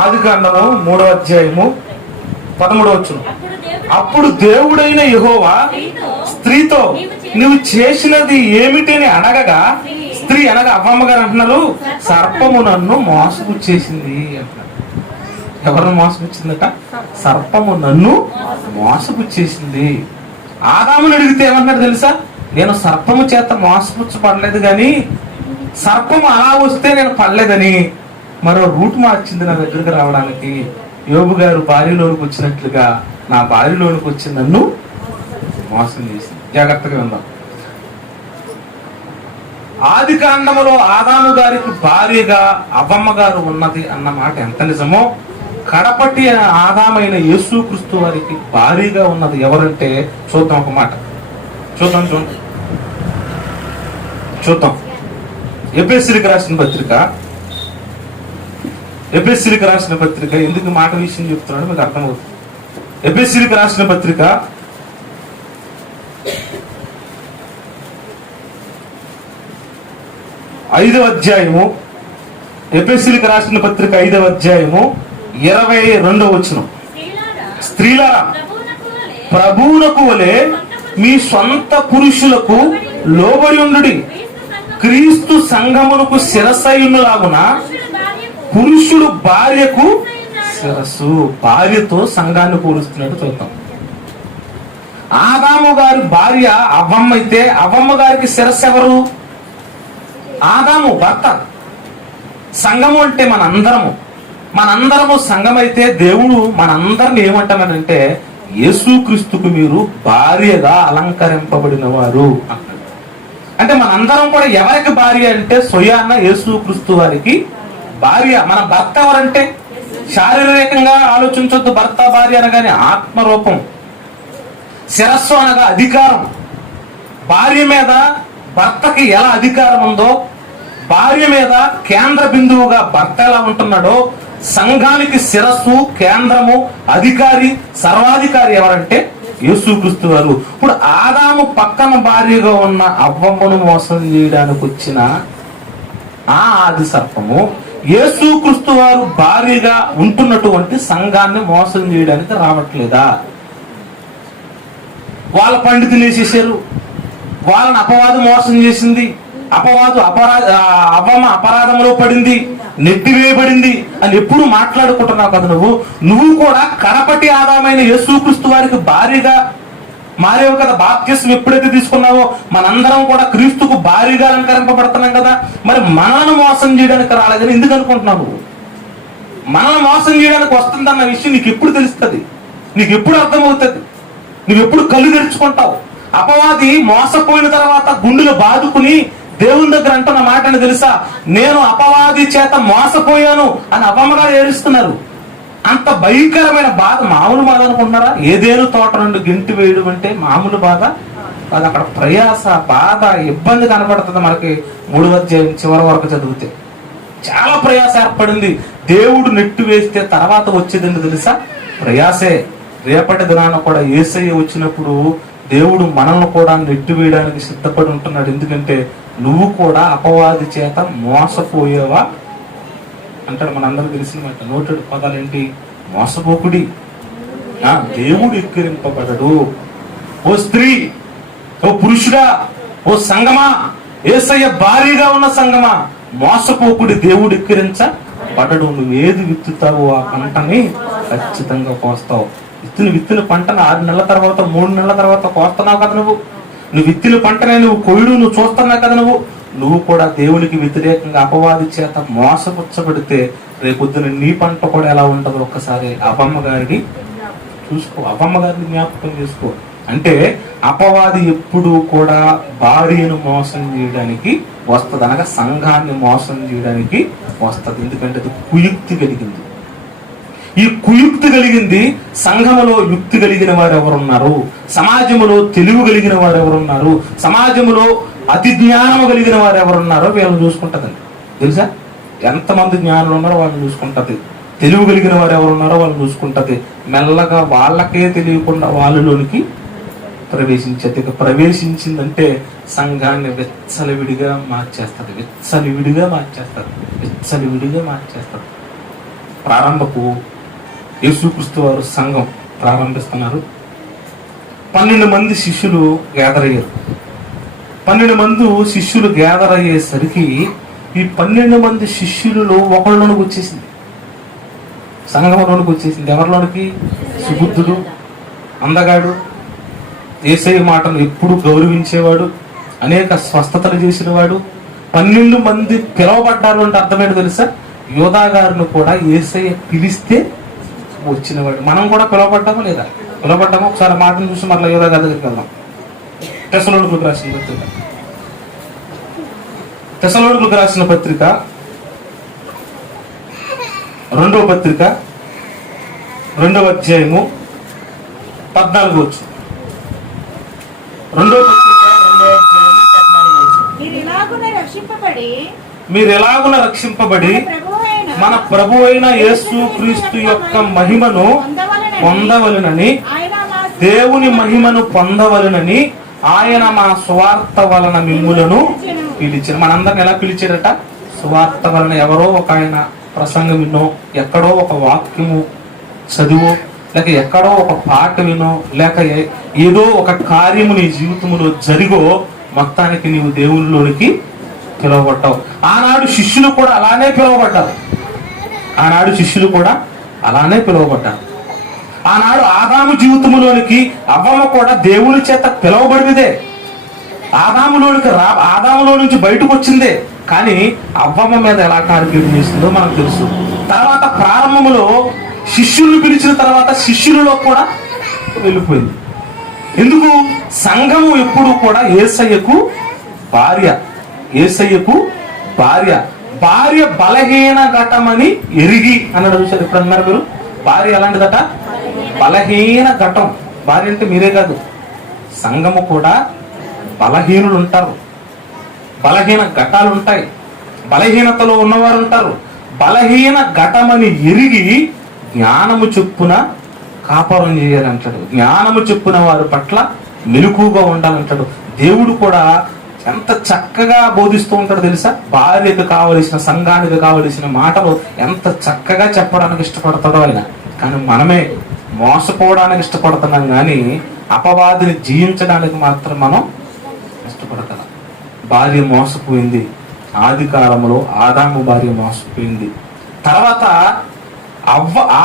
ఆది కాండము 3వ అధ్యాయము 13వ వచనం, అప్పుడు దేవుడైన యెహోవా స్త్రీతో నువ్వు చేసినది ఏమిటని అడగగా, స్త్రీ అనగా అవ్వమ్మ గారు అంటున్నారు, సర్పము నన్ను మోసపుచ్చేసింది అంటున్నారు. ఎవరిని మోసపుచ్చిందట? సర్పము నన్ను మోసపుచ్చేసింది. ఆదాముని అడిగితే ఏమన్నారు తెలుసా? నేను సర్పము చేత మోసపుచ్చబడలేదు గాని సర్పము అలా వస్తే నేను పడలేదని మరో రూట్ మార్చింది నా దగ్గరికి రావడానికి. యోబు గారు భార్యలోనికి వచ్చినట్లుగా నా భార్యలోనికి వచ్చి నన్ను మోసం చేసింది. జాగ్రత్తగా ఉందాం. ఆది కాండములో ఆదాము గారికి భార్యగా అవ్వమ్మ గారు ఉన్నది అన్న మాట ఎంత నిజమో, కడపటి ఆదామైన యేసుక్రీస్తు వారికి భార్యగా ఉన్నది ఎవరంటే చూద్దాం. ఒక మాట చూద్దాం. ఎఫెసీయులకు రాసిన పత్రిక ఎందుకు మాట విషయం చెప్తున్నాడో మీకు అర్థమవుతుంది. ఎఫెసీయులకు రాసిన పత్రిక 5వ అధ్యాయము, ఎఫెసీయులకు రాసిన పత్రిక 5వ అధ్యాయము 22వ వచనం, స్త్రీలారా ప్రభువునకు వలె మీ సొంత పురుషులకు లోబడి ఉండుడి, క్రీస్తు సంఘమునకు శిరస్సయులాగున పురుషుడు భార్యకు శిరస్సు. భార్యతో సంఘాన్ని పోలుస్తున్నట్టు చూద్దాం. ఆదాము గారి భార్య అవ్వమ్మ అయితే అవ్వమ్మ గారికి శిరస్సు ఎవరు? ఆదాము భర్త. సంఘము అంటే మనందరము సంఘం అయితే దేవుడు మనందరిని ఏమంటామనంటే యేసుక్రీస్తుకు మీరు భార్యగా అలంకరింపబడిన వారు అన్నాడు. అంటే మనందరం కూడా ఎవరికి భార్య అంటే స్వయాన యేసుక్రీస్తు వారికి భార్య. మన భర్త ఎవరంటే శారీరకంగా ఆలోచించొద్దు భర్త భార్య అనగానే, ఆత్మరూపం. శిరస్సు అనగా అధికారం. భార్య మీద భర్తకి ఎలా అధికారం ఉందో, భార్య మీద కేంద్ర బిందువుగా భర్త ఎలా ఉంటున్నాడో, సంఘానికి శిరస్సు, కేంద్రము, అధికారి, సర్వాధికారి ఎవరంటే యేసుక్రీస్తు వారు. ఇప్పుడు ఆదాము పక్కన భార్యగా ఉన్న అవ్వమ్మను మోసం చేయడానికి వచ్చిన ఆ ఆది సర్పము యేసుక్రీస్తు వారు భార్యగా ఉంటున్నటువంటి సంఘాన్ని మోసం చేయడానికి రావట్లేదా? వాళ్ళ పండితులు వేసేసారు, వాళ్ళని అపవాదం మోసం చేసింది, అవ్వమ్మ అపరాధంలో పడింది, నెట్టివేయబడింది అని ఎప్పుడు మాట్లాడుకుంటున్నావు కదా నువ్వు కూడా కడపటి ఆదామైన యేసుక్రీస్తు వారికి భార్యగా మారేవు కదా. బాప్తిస్మం ఎప్పుడైతే తీసుకున్నావో మనందరం కూడా క్రీస్తుకు భార్యగా అలంకరింపబడుతున్నాం కదా. మరి మనల్ని మోసం చేయడానికి రాలేదని ఎందుకు అనుకుంటున్నావు? మనల్ని మోసం చేయడానికి వస్తుందన్న విషయం నీకు ఎప్పుడు తెలుస్తుంది? నీకు ఎప్పుడు అర్థమవుతుంది? నువ్వు ఎప్పుడు కళ్ళు తెరుచుకుంటావు? అపవాది మోసపోయిన తర్వాత గుండెలు బాదుకుని దేవుని దగ్గర అంటున్న మాటని తెలుసా, నేను అపవాది చేత మోసపోయాను అని అవ్వమ్మగారు ఏడుస్తున్నారు. అంత భయంకరమైన బాధ మామూలు బాధ అనుకుంటున్నారా? ఏదేను తోట నుండి గెంటి వేయడం అంటే మామూలు బాధ అది. అక్కడ ప్రయాస, బాధ, ఇబ్బంది కనబడుతుంది మనకి. 3వ అధ్యాయం చివరి వరకు చదివితే చాలా ప్రయాస ఏర్పడింది. దేవుడు నెట్టు వేస్తే తర్వాత వచ్చేదండి తెలుసా, ప్రయాసే. రేపటి దినాన కూడా యేసయ్య వచ్చినప్పుడు దేవుడు మనల్ని కూడా నెట్టు వేయడానికి సిద్ధపడి ఉంటున్నాడు. ఎందుకంటే నువ్వు కూడా అపవాది చేత మోసపోయేవా అంటాడు. మనందరూ తెలిసిన మాట. నోటెడ్ పదాలు ఏంటి? మోసపోకుడి దేవుడు ఎక్కిరింపబడడు. ఓ స్త్రీ, ఓ పురుషుడా, ఓ సంగమా, యేసయ్య భారీగా ఉన్న సంగమా, మోసపోకుడి, దేవుడు ఎక్కిరించబడడు. నువ్వు ఏది విత్తుతావో ఆ పంటని ఖచ్చితంగా కోస్తావు. విత్తిన పంటను 6 నెలల తర్వాత 3 నెలల తర్వాత కోస్తున్నావు కదా నువ్వు విత్తిన పంటనే నువ్వు కొయ్యడు నువ్వు చూస్తున్నావు కదా నువ్వు కూడా దేవునికి వ్యతిరేకంగా అపవాది చేత మోసపుచ్చబడితే రేపొద్దున నీ పంట కూడా ఎలా ఉంటుందో ఒక్కసారి అవ్వమ్మ గారిని చూసుకో, అవ్వమ్మ గారిని జ్ఞాపకం చేసుకో. అంటే అపవాది ఎప్పుడు కూడా భార్యను మోసం చేయడానికి వస్తుంది, అనగా సంఘాన్ని మోసం చేయడానికి వస్తుంది. ఎందుకంటే అది కుయుక్తి కలిగింది. ఈ కుయుక్తి కలిగింది. సంఘములో యుక్తి కలిగిన వారు ఎవరున్నారు, సమాజంలో తెలివి కలిగిన వారు ఎవరున్నారు, సమాజంలో అతి జ్ఞానము కలిగిన వారు ఎవరున్నారో వీళ్ళని చూసుకుంటదండి. తెలుసా? ఎంతమంది జ్ఞానులు ఉన్నారో వాళ్ళని చూసుకుంటది. తెలివి కలిగిన వారు ఎవరున్నారో వాళ్ళని చూసుకుంటది. మెల్లగా వాళ్ళకే తెలియకుండా వాళ్ళలోనికి ప్రవేశించేది. ఇక ప్రవేశించిందంటే సంఘాన్ని విచ్చలవిడిగా మార్చేస్తుంది. ప్రారంభపు యేసుక్రీస్తు వారు సంఘం ప్రారంభిస్తున్నారు. 12 మంది శిష్యులు గ్యాదర్ అయ్యారు. 12 మంది శిష్యులు గ్యాదర్ అయ్యేసరికి ఈ 12 మంది శిష్యులలో ఒకళ్ళలోనికి వచ్చేసింది, సంఘంలోనికి వచ్చేసింది. ఎవరిలోనికి? సుబుద్ధుడు, అందగాడు, యేసయ్య మాటను ఎప్పుడు గౌరవించేవాడు, అనేక స్వస్థతలు చేసినవాడు. 12 మంది పిలవబడ్డారు అంటే అర్థమేంటి తెలుసా? యోధా గారిని కూడా యేసయ్య పిలిస్తే వచ్చినవాడు. మనం కూడా పిలవబడ్డామా లేదా? పిలవబడ్డామా? ఒకసారి మాటను చూసి మరలా యోధా గారి దగ్గరికి వెళ్దాం. తెస్సలోనికులకు రాసిన పత్రిక 2వ పత్రిక 2వ అధ్యాయము 14 వచ్చు. 2వ పత్రిక 2వ అధ్యాయము 14 వచ్చు. మీరు ఎలాగున రక్షింపబడి మన ప్రభు అయిన యేసు క్రీస్తు యొక్క మహిమను పొందవలెనని, దేవుని మహిమను పొందవలెనని ఆయన మా సువార్త వలన మిమ్ములను పిలిచారు. మనందరిని ఎలా పిలిచారట? సువార్త వలన. ఎవరో ఒక ఆయన ప్రసంగం వినో, ఎక్కడో ఒక వాక్యము చదువు, లేక ఎక్కడో ఒక పాట వినో, లేక ఏదో ఒక కార్యము నీ జీవితంలో జరిగో మొత్తానికి నీవు దేవునిలోనికి పిలువబడ్డావు. ఆనాడు శిష్యులు కూడా అలానే పిలువబడ్డారు. ఆనాడు ఆదాము జీవితంలోనికి అవ్వమ్మ కూడా దేవుని చేత పిలువబడినదే. ఆదాములో నుంచి బయటకు వచ్చిందే. కానీ అవ్వమ్మ మీద ఎలా కార్యక్రమం చేసిందో మనకు తెలుసు. తర్వాత ప్రారంభంలో శిష్యుల్ని పిలిచిన తర్వాత శిష్యులలో కూడా వెళ్ళిపోయింది. ఎందుకు? సంఘము ఎప్పుడు కూడా యేసయ్యకు భార్య బలహీన ఘటమని ఎరిగి అన్నాడు. చూసారు ఇప్పుడు అన్నారు మీరు? భార్య ఎలాంటిదట? బలహీన ఘటం. భార్య అంటే మీరే కాదు, సంఘము కూడా బలహీనులు ఉంటారు, బలహీన ఘటాలు ఉంటాయి, బలహీనతలో ఉన్నవారు ఉంటారు. బలహీన ఘటమని ఎరిగి జ్ఞానము చొప్పున కాపురం చేయాలంటాడు. జ్ఞానము చొప్పున వారి పట్ల మెలకుగా ఉండాలంటాడు. దేవుడు కూడా ఎంత చక్కగా బోధిస్తూ ఉంటాడు తెలుసా? భార్యకు కావలసిన, సంఘానికి కావలసిన మాటలు ఎంత చక్కగా చెప్పడానికి ఇష్టపడతాడో ఆయన. కానీ మనమే మోసపోవడానికి ఇష్టపడుతున్నాం, కానీ అపవాదిని జయించడానికి మాత్రం మనం ఇష్టపడతాం. భార్య మోసపోయింది. ఆది కాలంలో ఆదాము భార్య మోసపోయింది. తర్వాత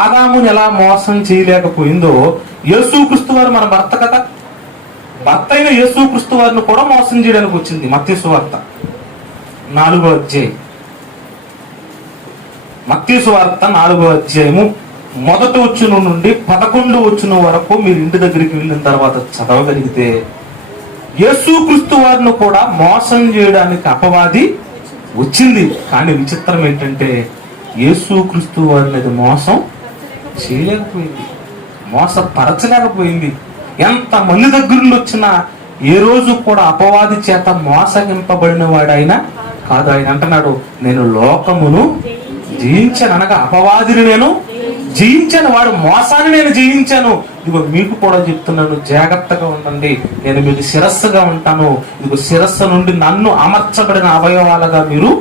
ఆదాముని ఎలా మోసం చేయలేకపోయిందో యేసుక్రీస్తు వారు మన భర్త కదా, భర్త అయిన యేసుక్రీస్తు వారిని కూడా మోసం చేయడానికి వచ్చింది. మత్తయి సువార్త 4వ అధ్యాయం, మత్తయి సువార్త 4వ అధ్యాయము 1వ వచనం నుండి 11వ వచనం వరకు మీరు ఇంటి దగ్గరికి వెళ్ళిన తర్వాత చదవగలిగితే యేసుక్రీస్తు వారిని కూడా మోసం చేయడానికి అపవాది వచ్చింది. కానీ విచిత్రం ఏంటంటే యేసుక్రీస్తు వారిని అది మోసం చేయలేకపోయింది, మోసపరచలేకపోయింది. ఎంత మంది దగ్గర నుండి వచ్చినా ఏ రోజు కూడా అపవాది చేత మోసగింపబడిన వాడైనా కాదు. ఆయన అంటున్నాడు, నేను లోకమును జయించాను, అనగా అపవాదిని నేను జయించాను, వాడు మోసాన్ని నేను జయించాను. ఇదిగో మీకు కూడా చెప్తున్నాను, జాగ్రత్తగా ఉండండి, నేను మీకు శిరస్సుగా ఉంటాను. ఇదిగో శిరస్సు నుండి నన్ను అమర్చబడిన అవయవాలుగా మీరు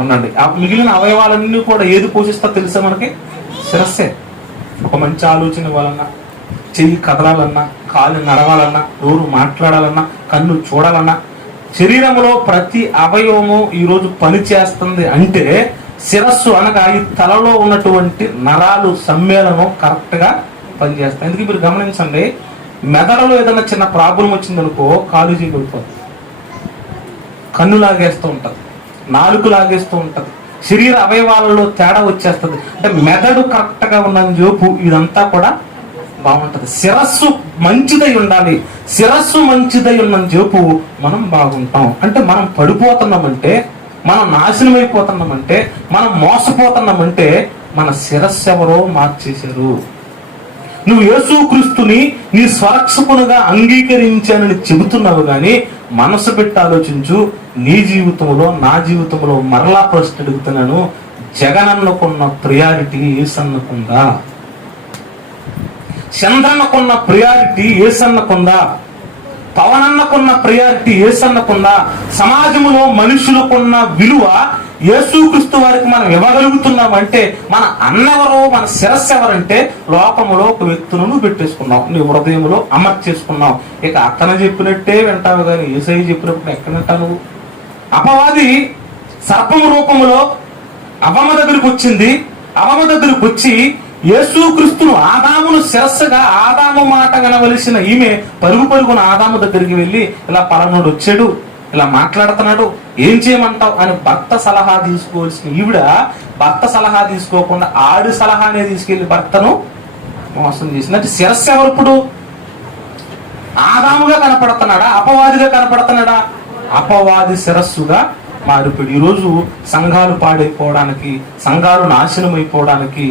ఉండండి. ఆ మిగిలిన అవయవాలన్నీ కూడా ఏది పోషిస్తా తెలుసా మనకి? శిరస్సే. ఒక మంచి ఆలోచన వలన, చెయ్యి కదలాలన్నా, కాలు నడవాలన్నా, నోరు మాట్లాడాలన్నా, కన్ను చూడాలన్నా, శరీరంలో ప్రతి అవయవము ఈరోజు పని చేస్తుంది అంటే శిరస్సు అనగా ఈ తలలో ఉన్నటువంటి నరాలు సమ్మేళనం కరెక్ట్గా పనిచేస్తాయి. ఎందుకు మీరు గమనించండి, మెదడులో ఏదైనా చిన్న ప్రాబ్లం వచ్చిందనుకో కాలు చేయగలుగుతుంది, కన్ను లాగేస్తూ ఉంటుంది, నాలుగు లాగేస్తూ ఉంటుంది, శరీర అవయవాలలో తేడా వచ్చేస్తుంది. అంటే మెదడు కరెక్ట్గా ఉన్న జోపు ఇదంతా కూడా బాగుంటది. శిరస్సు మంచిదై ఉండాలి. శిరస్సు మంచిదై ఉన్న జోపు మనం బాగుంటాం. అంటే మనం పడిపోతున్నామంటే, మనం నాశనం అయిపోతున్నామంటే, మనం మోసపోతున్నామంటే మన శిరస్సు ఎవరో మార్చేశారు. నువ్వు యేసుక్రీస్తుని నీ స్వరక్షకునిగా అంగీకరించానని చెబుతున్నావు కానీ మనసు పెట్టి ఆలోచించు. నీ జీవితంలో, నా జీవితంలో మరలా ప్రశ్న అడుగుతున్నాను, జగనన్నకున్న ప్రియారిటీ యేసన్నకుందా? చంద్రన్నకున్న ప్రియారిటీ యేసన్నకుందా? పవనన్నకున్న ప్రియారిటీ యేసన్నకుందా? సమాజంలో మనుషులకున్న విలువ యేసుక్రీస్తు వారికి మనం ఇవ్వగలుగుతున్నాం అంటే మన అన్నెవరో, మన శిరస్సు ఎవరంటే లోకములో ఒక వ్యక్తులను పెట్టేసుకున్నావు, నీ హృదయంలో అమర్చేసుకున్నావు. ఇక అతను చెప్పినట్టే వింటావు కానీ యేసయ్య చెప్పినప్పుడు ఎక్కడ వింటావు నువ్వు? అపవాది సర్పము రూపములో అవ్వమ్మ దగ్గరికి వచ్చింది. అవ్వమ్మ దగ్గరికి వచ్చి యేసుక్రీస్తును, ఆదామును శిరస్సుగా ఆదాము మాట వినవలసిన ఈమె పరుగు పరుగున ఆదాము దగ్గరికి వెళ్ళి ఇలా పలానోడు వచ్చాడు, ఇలా మాట్లాడుతున్నాడు, ఏం చేయమంటావు అని భర్త సలహా తీసుకోవాల్సిన ఈవిడ భర్త సలహా తీసుకోకుండా ఆడి సలహానే తీసుకెళ్లి భర్తను మోసం చేసింది. అంటే శిరస్సు ఎవరు ఇప్పుడు? ఆదాముగా కనపడుతున్నాడా, అపవాదిగా కనపడుతున్నాడా? అపవాది శిరస్సుగా మారిపోయాడు. ఈరోజు సంఘాలు పాడైపోవడానికి, సంఘాలు నాశనం అయిపోవడానికి,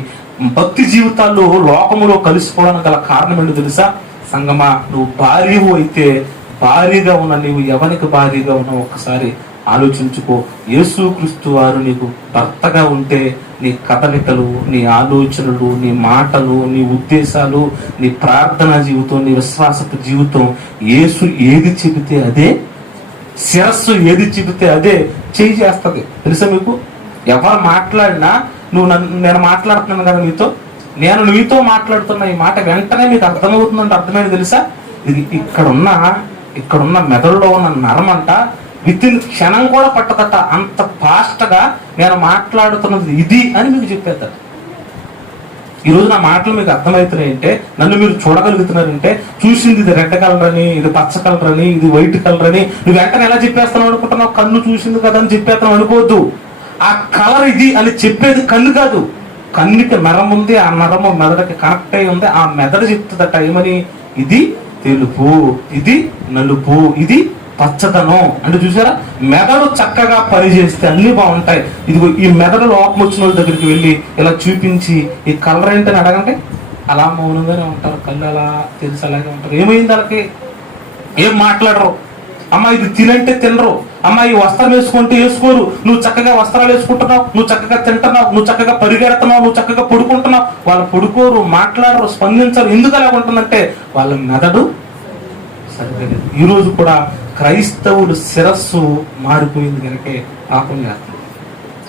భక్తి జీవితాల్లో లోకములో కలిసిపోవడానికి గల కారణం ఏంటో తెలుసా? సంగమా, నువ్వు భార్యవు అయితే భారీగా ఉన్న నీవు ఎవరికి భారీగా ఉన్నావు ఒక్కసారి ఆలోచించుకో. యేసుక్రీస్తు వారు నీకు భర్తగా ఉంటే నీ కదలికలు, నీ ఆలోచనలు, నీ మాటలు, నీ ఉద్దేశాలు, నీ ప్రార్థనా జీవితం, నీ విశ్వాసపు జీవితం యేసు ఏది చెబితే అదే, శిరస్సు ఏది చెబితే అదే చేయి చేస్తుంది. తెలుసా మీకు? ఎవరు మాట్లాడినా నేను మాట్లాడుతున్నాను కదా మీతో, నేను నీతో మాట్లాడుతున్న ఈ మాట వెంటనే మీకు అర్థమవుతుందంటే అర్థమైంది తెలుసా? ఇది ఇక్కడున్న మెదడులో ఉన్న నరమంట వితిన్ క్షణం కూడా పట్టదట, అంత ఫాస్ట్ గా నేను మాట్లాడుతున్నది ఇది అని మీకు చెప్పేదట. ఈరోజు నా మాటలు మీకు అర్థమవుతున్నాయంటే, నన్ను మీరు చూడగలుగుతున్నారంటే, చూసింది ఇది రెడ్ కలర్ అని, ఇది పచ్చ కలర్ అని, ఇది వైట్ కలర్ అని నువ్వు వెంటనే ఎలా చెప్పేస్తున్నావు అనుకుంటున్నావు? కన్ను చూసింది కదా అని చెప్పేస్తాను అనుకోవద్దు. ఆ కలర్ ఇది అని చెప్పేది కన్ను కాదు. కన్నుకి నరం ఉంది, ఆ నరము మెదడుకి కనెక్ట్ అయి ఉంది. ఆ మెదడు చెప్తుందట ఏమని? ఇది తెలుపు, ఇది నలుపు, ఇది పచ్చదనం. అంటే చూసారా, మెదడు చక్కగా పనిచేస్తే అన్ని బాగుంటాయి. ఇదిగో ఈ మెదడు లోపం వచ్చిన వాళ్ళ దగ్గరికి వెళ్ళి ఇలా చూపించి ఈ కలర్ ఏంటని అడగంటే అలా మౌనంగానే ఉంటారు, కళ్ళు అలా తెలిసి అలాగే ఉంటారు. ఏమైంది వాళ్ళకి? ఏం మాట్లాడరు. అమ్మ ఇది తినంటే తినరు, అమ్మ ఈ వస్త్రం వేసుకుంటే వేసుకోరు. నువ్వు చక్కగా వస్త్రాలు వేసుకుంటున్నావు, నువ్వు చక్కగా తింటున్నావు, నువ్వు చక్కగా పరిగెడుతున్నావు, నువ్వు చక్కగా పడుకుంటున్నావు. వాళ్ళు పడుకోరు, మాట్లాడరు, స్పందించరు. ఎందుకు అలా ఉంటుందంటే వాళ్ళ మెదడు సరిపోలేదు. ఈరోజు కూడా క్రైస్తవులు శిరస్సు మారిపోయింది కనుకే పాపం చేస్తున్నారు.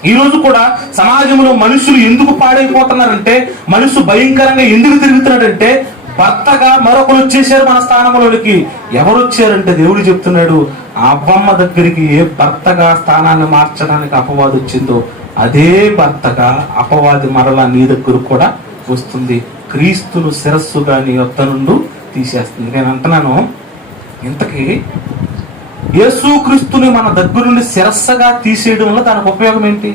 ఈ రోజు కూడా సమాజంలో మనుషులు ఎందుకు పాడైపోతున్నారంటే, మనుషు భయంకరంగా ఎందుకు తిరుగుతున్నాడంటే, భర్తగా మరొకరు వచ్చేసారు మన స్థానంలోనికి. ఎవరు వచ్చారంటే దేవుడు చెప్తున్నాడు, అవ్వమ్మ దగ్గరికి ఏ భర్తగా స్థానాన్ని మార్చడానికి అపవాది వచ్చిందో అదే భర్తగా అపవాది మరలా నీ దగ్గర కూడా వస్తుంది. క్రీస్తును శిరస్సుగా నీ యొద్ద నుండి తీసేస్తుంది. నేను అంటున్నాను, ఇంతకీ యేసుక్రీస్తుని మన దగ్గర నుండి శిరస్సుగా తీసేయడం వల్ల దానికి ఉపయోగం ఏంటి?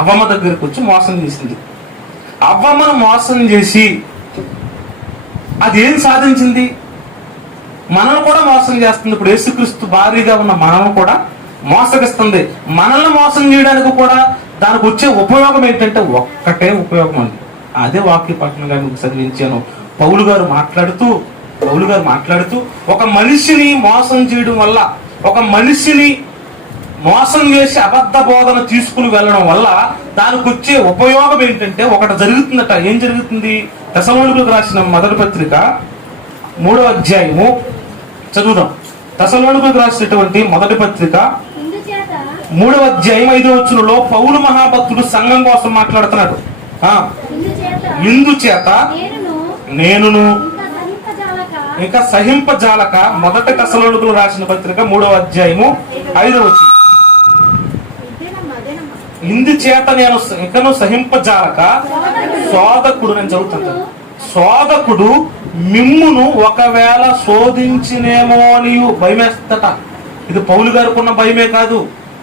అవ్వమ్మ దగ్గరికి వచ్చి మోసం చేసింది. అవ్వమ్మను మోసం చేసి అది ఏం సాధించింది? మనల్ని కూడా మోసం చేస్తుంది. ఇప్పుడు యేసుక్రీస్తు భారీగా ఉన్న మనల్ని కూడా మోసగిస్తుంది. మనల్ని మోసం చేయడానికి కూడా దానికి వచ్చే ఉపయోగం ఏంటంటే ఒక్కటే ఉపయోగం అండి. అదే వాక్య పట్టణంగా మీకు చదివించాను. పౌలు గారు మాట్లాడుతూ ఒక మనిషిని మోసం చేయడం వల్ల, ఒక మనిషిని మోసం చేసి అబద్ధ బోధన తీసుకుని వెళ్ళడం వల్ల దానికి వచ్చే ఉపయోగం ఏంటంటే ఒకటి జరుగుతుందట. ఏం జరుగుతుంది? తెస్సలోనికీయులకు రాసిన మొదటి పత్రిక 3వ అధ్యాయము చదువుదాం. తెస్సలోనికీయులకు రాసినటువంటి మొదటి పత్రిక 3వ అధ్యాయం 5వ వచనంలో పౌలు మహాభక్తుడు సంఘం కోసం మాట్లాడుతున్నాడు. ఇందుచేత నేనును ఇంకా సహింపజాలక. మొదటి తెస్సలోనికయులకు రాసిన పత్రిక 3వ అధ్యాయము 5వ వచనం. ఇందుచేత నేను ఇంకను సహింపజాలక శోధకుడు, నేను చదువుతాను, శోధకుడు మిమ్మును ఒకవేళ శోధించినేమో అని భయమేస్తట. ఇది పౌలు గారికి ఉన్న భయమే కాదు,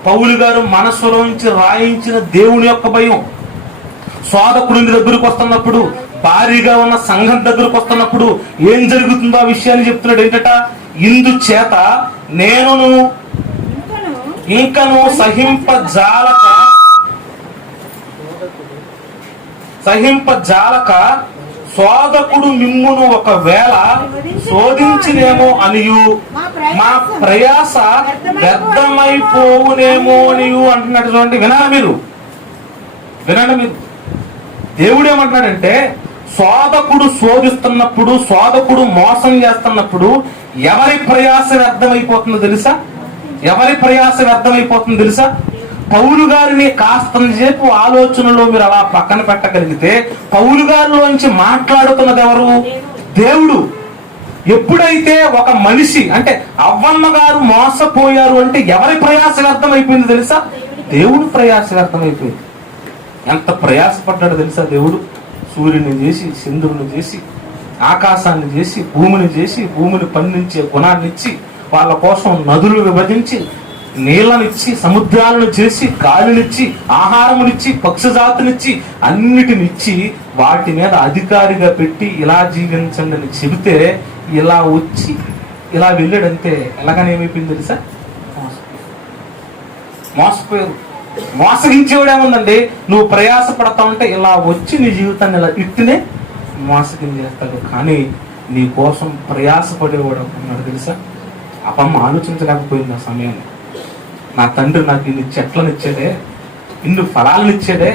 పౌలు గారు మనస్సులోంచి రాయించిన దేవుని యొక్క భయం. శోధకుడు దగ్గరకు వస్తున్నప్పుడు, భారీగా ఉన్న సంఘం దగ్గరకు వస్తున్నప్పుడు ఏం జరుగుతుందో ఆ విషయాన్ని చెప్తున్నాడు. ఏంటట? ఇందుచేత నేనును ఇంకను సహింపజాలక శోధకుడు మిమ్మును ఒకవేళ శోధించినేమో అనియు మా ప్రయాస వ్యర్థమైపోవునేమో అనియు అంటున్నాడు. చూడండి, వినండి మీరు. దేవుడు ఏమంటున్నాడంటే, శోధకుడు శోధిస్తున్నప్పుడు, శోధకుడు మోసం చేస్తున్నప్పుడు ఎవరి ప్రయాస వ్యర్థమైపోతుందో తెలుసా? ఎవరి ప్రయాస వ్యర్థమైపోతుందో తెలుసా? పౌలు గారిని కాస్తంతసేపు ఆలోచనలో మీరు అలా పక్కన పెట్టగలిగితే, పౌలు గారిలోంచి మాట్లాడుతున్నది ఎవరు? దేవుడు. ఎప్పుడైతే ఒక మనిషి అంటే అవ్వమ్మ గారు మోసపోయారు అంటే ఎవరి ప్రయాస వ్యర్థమైపోయింది తెలుసా? దేవుడు ప్రయాస వ్యర్థమైపోయింది. ఎంత ప్రయాసపడ్డాడు తెలుసా దేవుడు? సూర్యుని చేసి, చంద్రుని చేసి, ఆకాశాన్ని చేసి, భూమిని పండించే గుణాన్ని ఇచ్చి, వాళ్ళ కోసం నదులు విభజించి, నీళ్ళనిచ్చి, సముద్రాలను చేసి, గాలినిచ్చి, ఆహారమునిచ్చి, పక్షిజాతునిచ్చి, అన్నిటినిచ్చి వాటి మీద అధికారిగా పెట్టి ఇలా జీవించండి అని చెబితే ఇలా వచ్చి ఇలా వెళ్ళాడంతే. ఎలాగని ఏమైపోయింది తెలుసా? మోసపోయారు. మోసగించేవాడేముందండి, నువ్వు ప్రయాస పడతా ఉంటే ఇలా వచ్చి నీ జీవితాన్ని ఇలా ఇట్టునే మోసగించేస్తాడు. కానీ నీ కోసం ప్రయాసపడేవాడు ఉన్నాడు తెలుసా? అపమ్మ ఆలోచించలేకపోయింది ఆ సమయాన్ని. నా తండ్రి నాకు ఇన్ని చెట్లను ఇచ్చాడే, ఇన్ని ఫలాలను ఇచ్చాడే,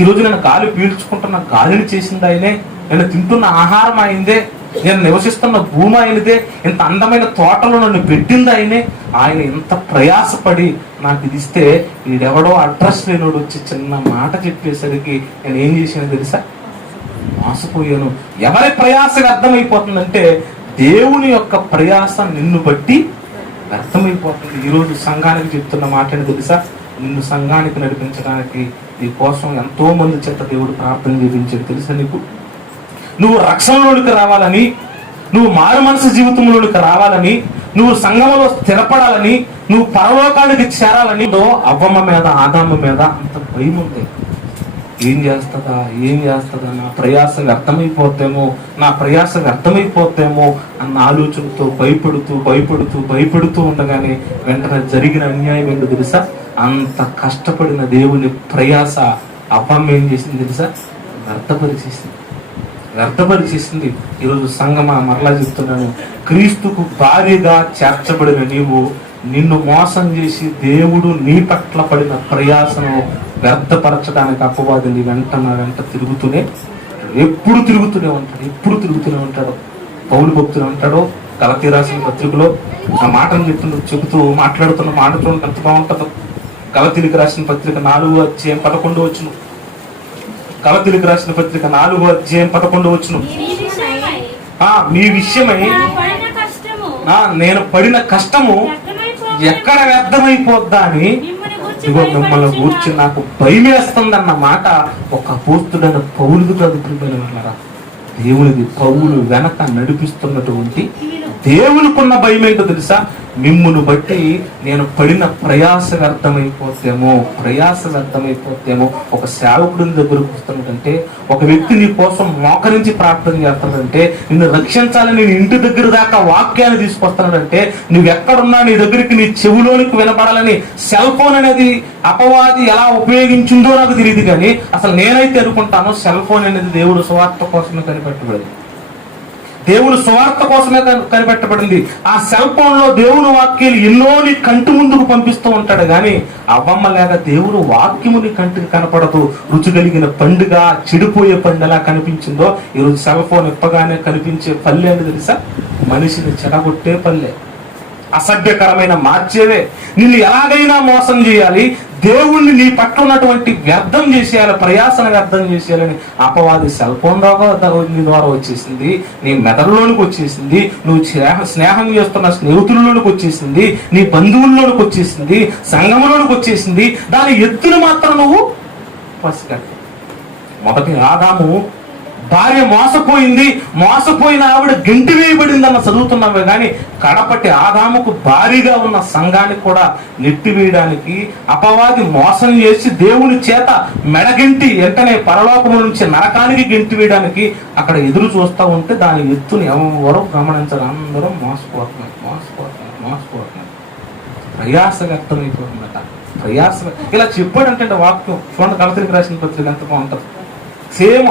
ఈరోజు నేను గాలి పీల్చుకుంటున్న గాలిని చేసింది ఆయనే, నేను తింటున్న ఆహారం అయిందే, నేను నివసిస్తున్న భూమి ఆయనదే, ఇంత అందమైన తోటలో నన్ను పెట్టింది ఆయనే, ఆయన ఇంత ప్రయాసపడి నాకు ఇది ఇస్తే వీడెవడో అడ్రస్ లేనోడు వచ్చి చిన్న మాట చెప్పేసరికి నేను ఏం చేశాను తెలుసా? మోసపోయాను. ఎవరి ప్రయాస అర్థమైపోతుందంటే దేవుని యొక్క ప్రయాస నిన్ను బట్టి అర్థమైపోతుంది. ఈరోజు సంఘానికి చెప్తున్న మాటని తెలుసా? నిన్ను సంఘానికి నడిపించడానికి నీ కోసం ఎంతో మంది చేత దేవుడు ప్రార్థన చేయించాడు తెలుసా నీకు? నువ్వు రక్షణలోనికి రావాలని, నువ్వు మారు మనసు జీవితంలోనికి రావాలని, నువ్వు సంఘంలో స్థిరపడాలని, నువ్వు పరలోకానికి చేరాలని అవ్వమ్మ మీద, ఆదామ్మ మీద అంత భయం ఉంది. ఏం చేస్తుందా నా ప్రయాస వ్యర్థమైపోతేమో అన్న ఆలోచనతో భయపడుతూ ఉండగానే వెంటనే జరిగిన అన్యాయం ఏంటో తెలుసా? అంత కష్టపడిన దేవుని ప్రయాస అవ్వమ్మ ఏం చేసింది తెలుసా? వ్యర్థపరిచేసింది. ఈరోజు సంఘమా, మరలా చెప్తున్నాను, క్రీస్తుకు భార్యగా చేర్చబడిన నీవు నిన్ను మోసం చేసి దేవుడు నీ పట్ల పడిన ప్రయాసను వ్యర్థపరచడానికి అపవాది నీ వెంట తిరుగుతూనే, ఎప్పుడు తిరుగుతూనే ఉంటాడు. పౌలు భక్తులు అంటాడో గలతీ రాసిన పత్రికలో ఆ మాటను చెబుతూ మాట్లాడుతున్న మాట చూడండి ఎంత బాగుంటుందో. గలతీలకు రాసిన పత్రిక 4వ అధ్యాయం 11వ వచనం. గలతీలకు రాసిన పత్రిక 4వ అధ్యాయం 11వ వచనం. మీ విషయమై నేను పడిన కష్టము ఎక్కడ వ్యర్థమైపోద్దా అని ఇదిగో మిమ్మల్ని గూర్చి నాకు భయమేస్తుందన్న మాట ఒక అపోస్తుడైన పౌలుది కాదు ప్రియమైనవారా, దేవునిది. పౌలు వెనక నడిపిస్తున్నటువంటి దేవునికున్న భయం ఏంటో తెలుసా? మిమ్మును బట్టి నేను పడిన ప్రయాస వ్యర్థమైపోతేమో. ఒక సేవకుడిని దగ్గరకు వస్తున్నదంటే, ఒక వ్యక్తి నీ కోసం మోకరించి ప్రార్థన చేస్తాడంటే, నిన్ను రక్షించాలని నేను ఇంటి దగ్గర దాకా వాక్యాన్ని తీసుకొస్తున్నాడంటే, నువ్వు ఎక్కడున్నా నీ దగ్గరికి నీ చెవులోనికి వినపడాలని సెల్ ఫోన్ అనేది అపవాది ఎలా ఉపయోగించిందో నాకు తెలియదు. కానీ అసలు నేనైతే అనుకుంటాను, సెల్ ఫోన్ అనేది దేవుడు సువార్త కోసమే కనిపెట్టబడింది. కనిపెట్టబడింది. ఆ సెల్ ఫోన్ లో దేవుని వాక్యాలు ఎన్నో నీ కంటి ముందుకు పంపిస్తూ ఉంటాడు. కానీ అవ్వమ్మ లేక దేవుడు వాక్యము నీ కంటికి కనపడదు. రుచి కలిగిన పండుగ చెడిపోయే పండు ఎలా కనిపించిందో, ఈరోజు సెల్ ఫోన్ ఇప్పగానే కనిపించే పల్లె అని తెలుసా? మనిషిని చెడగొట్టే పల్లె, అసభ్యకరమైన మార్చేవే. నిన్ను ఎలాగైనా మోసం చేయాలి, దేవుణ్ణి నీ పట్ల ఉన్నటువంటి వ్యర్థం చేసేయాలి, ప్రయాసను వ్యర్థం చేసేయాలని అపవాది సెల్ ఫోన్ నీ ద్వారా వచ్చేసింది, నీ మెదడులోనికి వచ్చేసింది, నువ్వు స్నేహం చేస్తున్న స్నేహితుల్లోనికి వచ్చేసింది, నీ బంధువుల్లోనికి వచ్చేసింది, సంఘంలోనికి వచ్చేసింది. దాని ఎత్తును మాత్రం నువ్వు పసిగట్టు. మొదటి ఆదాము భార్య మోసపోయిన ఆవిడ గెంటి వేయబడిందన్న చదువుతున్నావే కానీ కడపటి ఆదాముకు భారీగా ఉన్న సంఘాన్ని కూడా నెట్టివేయడానికి అపవాది మోసం చేసి దేవుని చేత మెడగెంటి వెంటనే పరలోకము నుంచి నరకానికి గెంటి వేయడానికి అక్కడ ఎదురు చూస్తూ ఉంటే దాని ఎత్తుని ఎవరో గమనించారు. అందరూ మోసపోతున్నారు. ప్రయాస వ్యక్తమైపోతుందట. ప్రయాస ఇలా చెప్పాడంటే వాక్యం చూడండి, గలతీయులకు రాసిన పత్రిక ఎంత బాగుంటుంది. సేమ్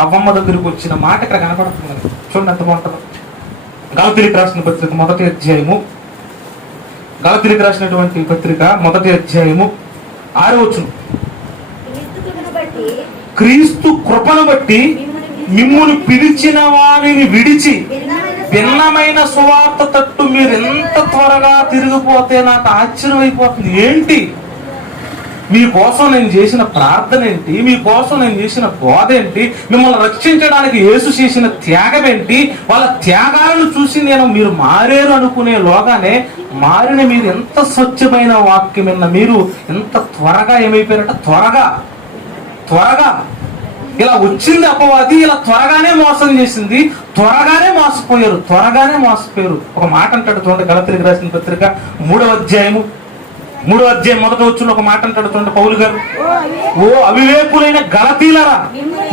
అవ్వమ్మ దగ్గరికి వచ్చిన మాట ఇక్కడ కనపడుతుంది. చూడండి ఎంత బాగుంటుంది. గలతీయులకు రాసిన పత్రిక మొదటి అధ్యాయము, గలతీయులకు రాసినటువంటి పత్రిక మొదటి అధ్యాయము 6వ వచనం. క్రీస్తు కృపను బట్టి మిమ్మును పిలిచిన వారిని విడిచి భిన్నమైన సువార్త తట్టు మీరు ఎంత త్వరగా తిరిగిపోతే నాకు ఆశ్చర్యం అయిపోతుంది. ఏంటి మీకోసం నేను చేసిన ప్రార్థన ఏంటి, మీకోసం నేను చేసిన బోధ ఏంటి, మిమ్మల్ని రక్షించడానికి యేసు చేసిన త్యాగం ఏంటి, వాళ్ళ త్యాగాలను చూసి మీరు మారేరు అనుకునే లోగానే మారిన మీరు ఎంత స్వచ్ఛమైన వాక్యం విన్న మీరు ఎంత త్వరగా ఏమైపోయారట. త్వరగా ఇలా వచ్చింది అపవాది, ఇలా త్వరగానే మోసం చేసింది, త్వరగానే మోసపోయారు. ఒక మాట అంటాడు చూడండి, గలతీయులకు రాసిన పత్రిక 3వ అధ్యాయం మొదటి వచ్చిన ఒక మాట అంటాడు చూడండి పౌలు గారు. ఓ అవివేకులైన గలతీయులారా,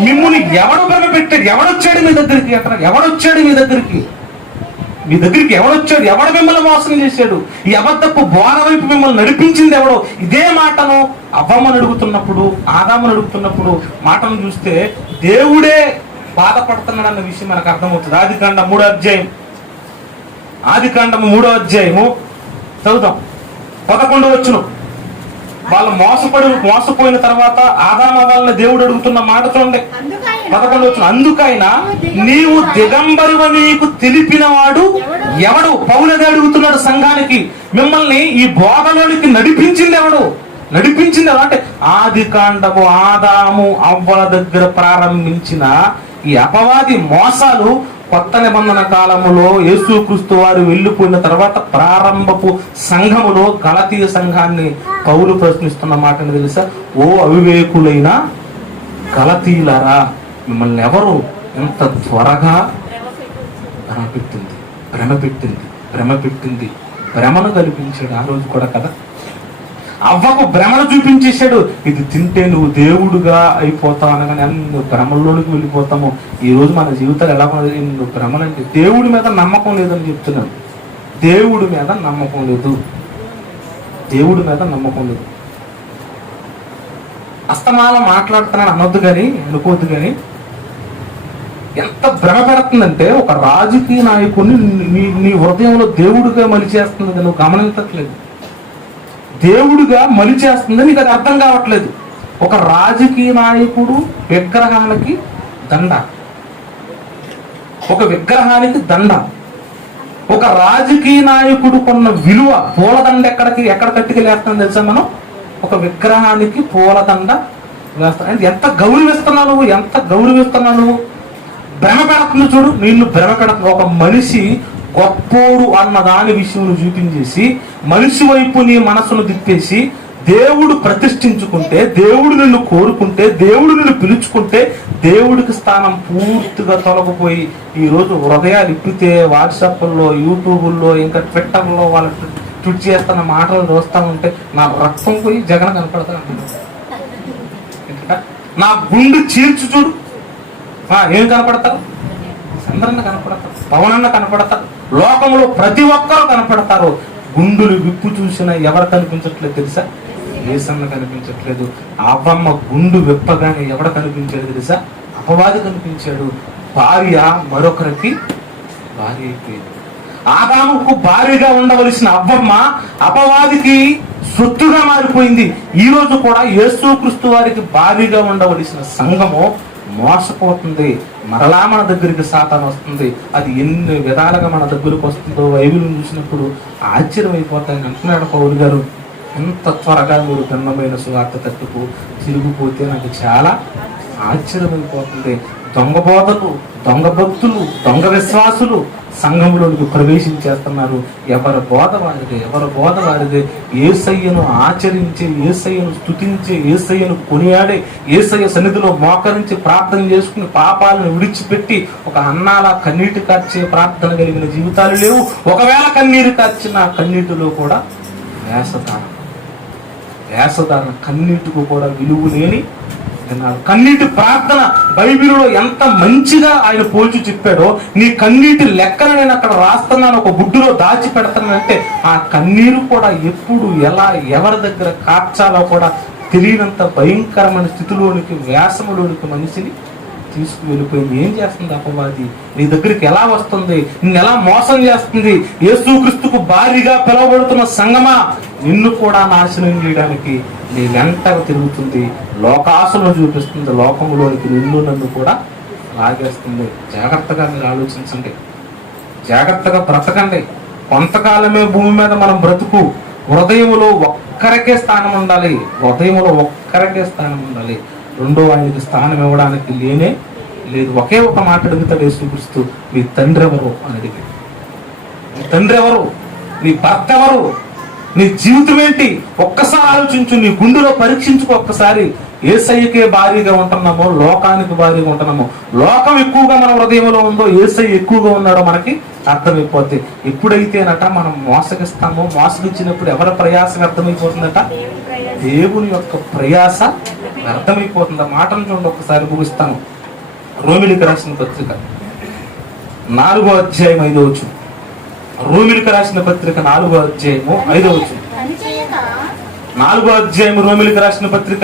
మిమ్ముని ఎవడు భ్రమపెట్టాడు? ఎవడొచ్చాడు మీ దగ్గరికి? ఎవడొచ్చాడు? ఎవడు మిమ్మల్ని మోసం చేశాడు? ఈ అబద్ధపు బోధ వైపు మిమ్మల్ని నడిపించింది ఎవడో? ఇదే మాటను అవ్వమ్మని అడుగుతున్నప్పుడు, ఆదాముని అడుగుతున్నప్పుడు మాటను చూస్తే దేవుడే బాధపడుతున్నాడు అన్న విషయం మనకు అర్థమవుతుంది. ఆదికాండము 3వ అధ్యాయము చదువుతాం. 11వ వచనం. వాళ్ళు మోసపోయిన తర్వాత ఆదామ వాళ్ళని దేవుడు అడుగుతున్న మాట చూడండి. 11వ వచనం. అందుకైనా నీవు దిగంబరివ నీకు తెలిపిన వాడు ఎవడు? పౌలదే అడుగుతున్నాడు సంఘానికి. మిమ్మల్ని ఈ బోధలోనికి నడిపించింది ఎవడు అంటే ఆదికాండము ఆదాము అవ్వల దగ్గర ప్రారంభించిన ఈ అపవాది మోసాలు కొత్త నిబంధన కాలములో యేసుక్రీస్తు వారు వెళ్ళిపోయిన తర్వాత ప్రారంభపు సంఘములో గలతీయ సంఘాన్ని పౌలు ప్రశ్నిస్తున్న మాటని తెలుసా? ఓ అవివేకులైన గలతీయులారా, మిమ్మల్ని ఎవరు ఎంత త్వరగా భ్రమపెట్టింది భ్రమను కల్పించాడు ఆ రోజు కూడా కదా. అవ్వకు భ్రమను చూపించేశాడు. ఇది తింటే నువ్వు దేవుడుగా అయిపోతావు అనగానే నువ్వు భ్రమల్లోనికి వెళ్ళిపోతాము. ఈ రోజు మన జీవితాలు ఎలా నువ్వు భ్రమలంటే దేవుడి మీద నమ్మకం లేదని చెప్తున్నాను. దేవుడి మీద నమ్మకం లేదు. అస్తమాల మాట్లాడుతున్నాను అనొద్దు కానీ, అనుకోవద్దు కానీ, ఎంత భ్రమ పెడుతుందంటే ఒక రాజకీయ నాయకుడిని నీ హృదయంలో దేవుడిగా మలిచేస్తుంది. నువ్వు గమనించట్లేదు. దేవుడిగా మలిచేస్తుందని నీకు అది అర్థం కావట్లేదు. ఒక రాజకీయ నాయకుడు విగ్రహానికి దండ, ఒక రాజకీయ నాయకుడు కొన్న విలువ పూలదండ ఎక్కడ కట్టుకెళ్ళేస్తాను తెలుసా? మనం ఒక విగ్రహానికి పూలదండ వేస్తాం. అంటే ఎంత గౌరవిస్తున్నావు నువ్వు. భ్రమ పెడుతుంది చూడు, నిన్ను భ్రమ పెడుతుంది. ఒక మనిషి గొప్పోడు అన్న దాని విషయంలో చూపించేసి మనిషి వైపు నీ మనసును తిప్పేసి దేవుడు ప్రతిష్ఠించుకుంటే, దేవుడు నిన్ను కోరుకుంటే, దేవుడు నిన్ను పిలుచుకుంటే దేవుడికి స్థానం పూర్తిగా తొలగిపోయి ఈరోజు హృదయాలు ఇప్పితే వాట్సాప్లో, యూట్యూబుల్లో, ఇంకా ట్విట్టర్లో వాళ్ళు ట్విట్ చేస్తున్న మాటలు చూస్తూ ఉంటే నా రక్తం పోయి జగన్ కనపడతా అంటున్నాడు. నా గుండు చీల్చు చూడు, ఏం కనపడతారు? చంద్రన్న కనపడతారు, పవనన్న కనపడతారు, లోకంలో ప్రతి ఒక్కరూ కనపడతారు. గుండులు విప్పు చూసినా ఎవరు కనిపించట్లేదు తెలుసా? ఏసన్న కనిపించట్లేదు. అవ్వమ్మ గుండు విప్పగానే ఎవడ కనిపించాడు తెలుసా? అపవాది కనిపించాడు. భార్య మరొకరికి భార్య అయిపోయింది. ఆదాముకు భార్యగా ఉండవలసిన అవ్వమ్మ అపవాదికి సొత్తుగా మారిపోయింది. ఈ రోజు కూడా యేసుక్రీస్తు వారికి భార్యగా ఉండవలసిన సంఘము మోసపోతుంది. మరలా మన దగ్గరికి సాతాను వస్తుంది. అది ఎన్ని విధాలుగా మన దగ్గరకు వస్తుందో బైబిల్ చూసినప్పుడు ఆశ్చర్యం అయిపోతాయని అంటున్నాడు పౌలు గారు. ఎంత త్వరగా మీరు భిన్నమైన సువార్త తట్టుకు తిరిగిపోతే నాకు చాలా ఆశ్చర్యమైపోతుంది. దొంగ బోధలు, దొంగ భక్తులు, దొంగ విశ్వాసులు సంఘంలోనికి ప్రవేశించేస్తున్నారు. ఎవరి బోధ వారిదే. యేసయ్యను ఆచరించే, యేసయ్యను స్తుతించే, యేసయ్యను కొనియాడే, యేసయ్య సన్నిధిలో మోకరించి ప్రార్థన చేసుకుని పాపాలను విడిచిపెట్టి ఒక అన్నాల కన్నీటి కార్చే ప్రార్థన కలిగిన జీవితాలు లేవు. ఒకవేళ కన్నీరు కార్చిన కన్నీటిలో కూడా వేసదారణ కన్నీటికి కూడా విలువ లేని కన్నీటి ప్రార్థన బైబిల్లో ఎంత మంచిగా ఆయన పోల్చి చెప్పాడో, నీ కన్నీటి లెక్కన నేను అక్కడ రాస్తున్నాను, ఒక బుడ్డులో దాచి పెడతానంటే ఆ కన్నీరు కూడా ఎప్పుడు, ఎలా, ఎవరి దగ్గర కార్చాలో కూడా తెలియనంత భయంకరమైన స్థితిలోనికి, వ్యాసములోనికి మనిషిని తీసుకువెళ్ళిపోయింది. ఏం చేస్తుంది అపవాది? నీ దగ్గరికి ఎలా వస్తుంది? నిన్ను ఎలా మోసం చేస్తుంది? యేసుక్రీస్తుకు భారీగా పిలువబడుతున్న సంగమా, నిన్ను కూడా నాశనం చేయడానికి నీ వెంట తిరుగుతుంది. లోకాశను చూపిస్తుంది. లోకములోనికి నిన్ను నన్ను కూడా లాగేస్తుంది. జాగ్రత్తగా మీరు ఆలోచించండి, జాగ్రత్తగా బ్రతకండి. కొంతకాలమే భూమి మీద మనం బ్రతుకు. హృదయములో ఒక్కరికే స్థానం ఉండాలి. హృదయములో ఒక్కరికే స్థానం ఉండాలి. రెండో ఆయనకి స్థానం ఇవ్వడానికి లేనే లేదు. ఒకే ఒక మాట అడుగుతాడు యేసుక్రీస్తు, మీ తండ్రి ఎవరు అని అడిగి. నీ తండ్రి ఎవరు? నీ భర్త ఎవరు? నీ జీవితం ఏంటి? ఒక్కసారి ఆలోచించు, నీ గుండెలో పరీక్షించుకో ఒక్కసారి. యేసయ్యకే భారీగా ఉంటున్నామో, లోకానికి భారీగా ఉంటున్నామో? లోకం ఎక్కువగా మన హృదయంలో ఉందో, యేసయ్య ఎక్కువగా ఉన్నాడో మనకి అర్థమైపోతే. ఎప్పుడైతేనట మనం మోసగిస్తామో, మోసగించినప్పుడు ఎవరి ప్రయాస వ్యర్థమైపోతుందట? దేవుని యొక్క ప్రయాస అర్థమైపోతుంది. ఆ మాటను చూడండి, ఒక్కసారి ముగిస్తాను. రోమిలికి రాసిన పత్రిక 4వ అధ్యాయం 5వ వచనం. రోమిలికి రాసిన పత్రిక 4వ అధ్యాయము 5వ వచనం. 4వ అధ్యాయం రోమిలికి రాసిన పత్రిక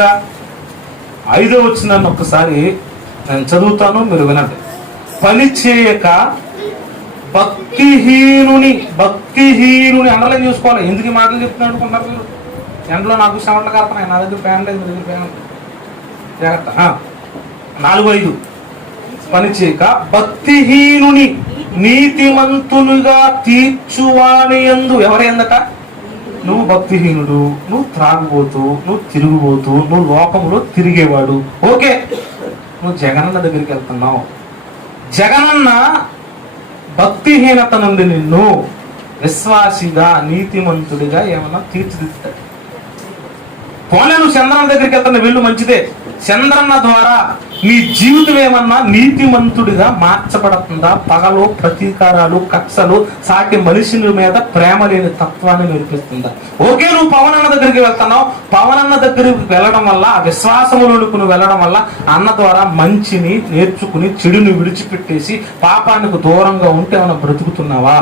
5వ వచనాన్ని ఒక్కసారి నేను చదువుతాను, మీరు వినండి. పని చేయక భక్తిహీనుని అండర్లైన్ చూసుకోవాలి. ఎందుకు ఈ మాటలు చెప్తున్నాడు అనుకుంటారు మీరు? ఎండలో నాకు శ్రమలు కారుతున్నాయి, నా దగ్గర ఫ్యాన్ లేదు, మీ దగ్గర ఫ్యాన్ ఉంది. జాగ్రత్త. 4:5 పని చేయక భక్తిహీనుని నీతిమంతులుగా తీర్చువాని యందు. ఎవరైందట? నువ్వు భక్తిహీనుడు, నువ్వు త్రాగుబోతు, నువ్వు తిరుగుబోతు, నువ్వు లోకంలో తిరిగేవాడు. ఓకే, నువ్వు జగనన్న దగ్గరికి వెళ్తున్నావు. జగనన్న భక్తిహీనత నుండి నిన్ను విశ్వాసిగా, నీతిమంతుడిగా ఏమన్నా తీర్చిదిద్దుతాడు. పోలే నువ్వు చంద్రన్న దగ్గరికి వెళ్తున్న వెళ్ళు, మంచిదే. చంద్రన్న ద్వారా నీ జీవితం ఏమన్నా నీతిమంతుడిగా మార్చబడుతుందా? పగలు, ప్రతీకారాలు, కక్షలు, సాటి మనిషిని మీద ప్రేమ లేని తత్వాన్ని నేర్పిస్తుందా? ఓకే, నువ్వు పవనన్న దగ్గరికి వెళ్తున్నావు. పవనన్న దగ్గరికి వెళ్ళడం వల్ల, ఆ విశ్వాసములోనికి నువ్వు వెళ్ళడం వల్ల అన్న ద్వారా మంచిని నేర్చుకుని చెడుని విడిచిపెట్టేసి పాపానికి దూరంగా ఉంటే ఏమైనా బ్రతుకుతున్నావా?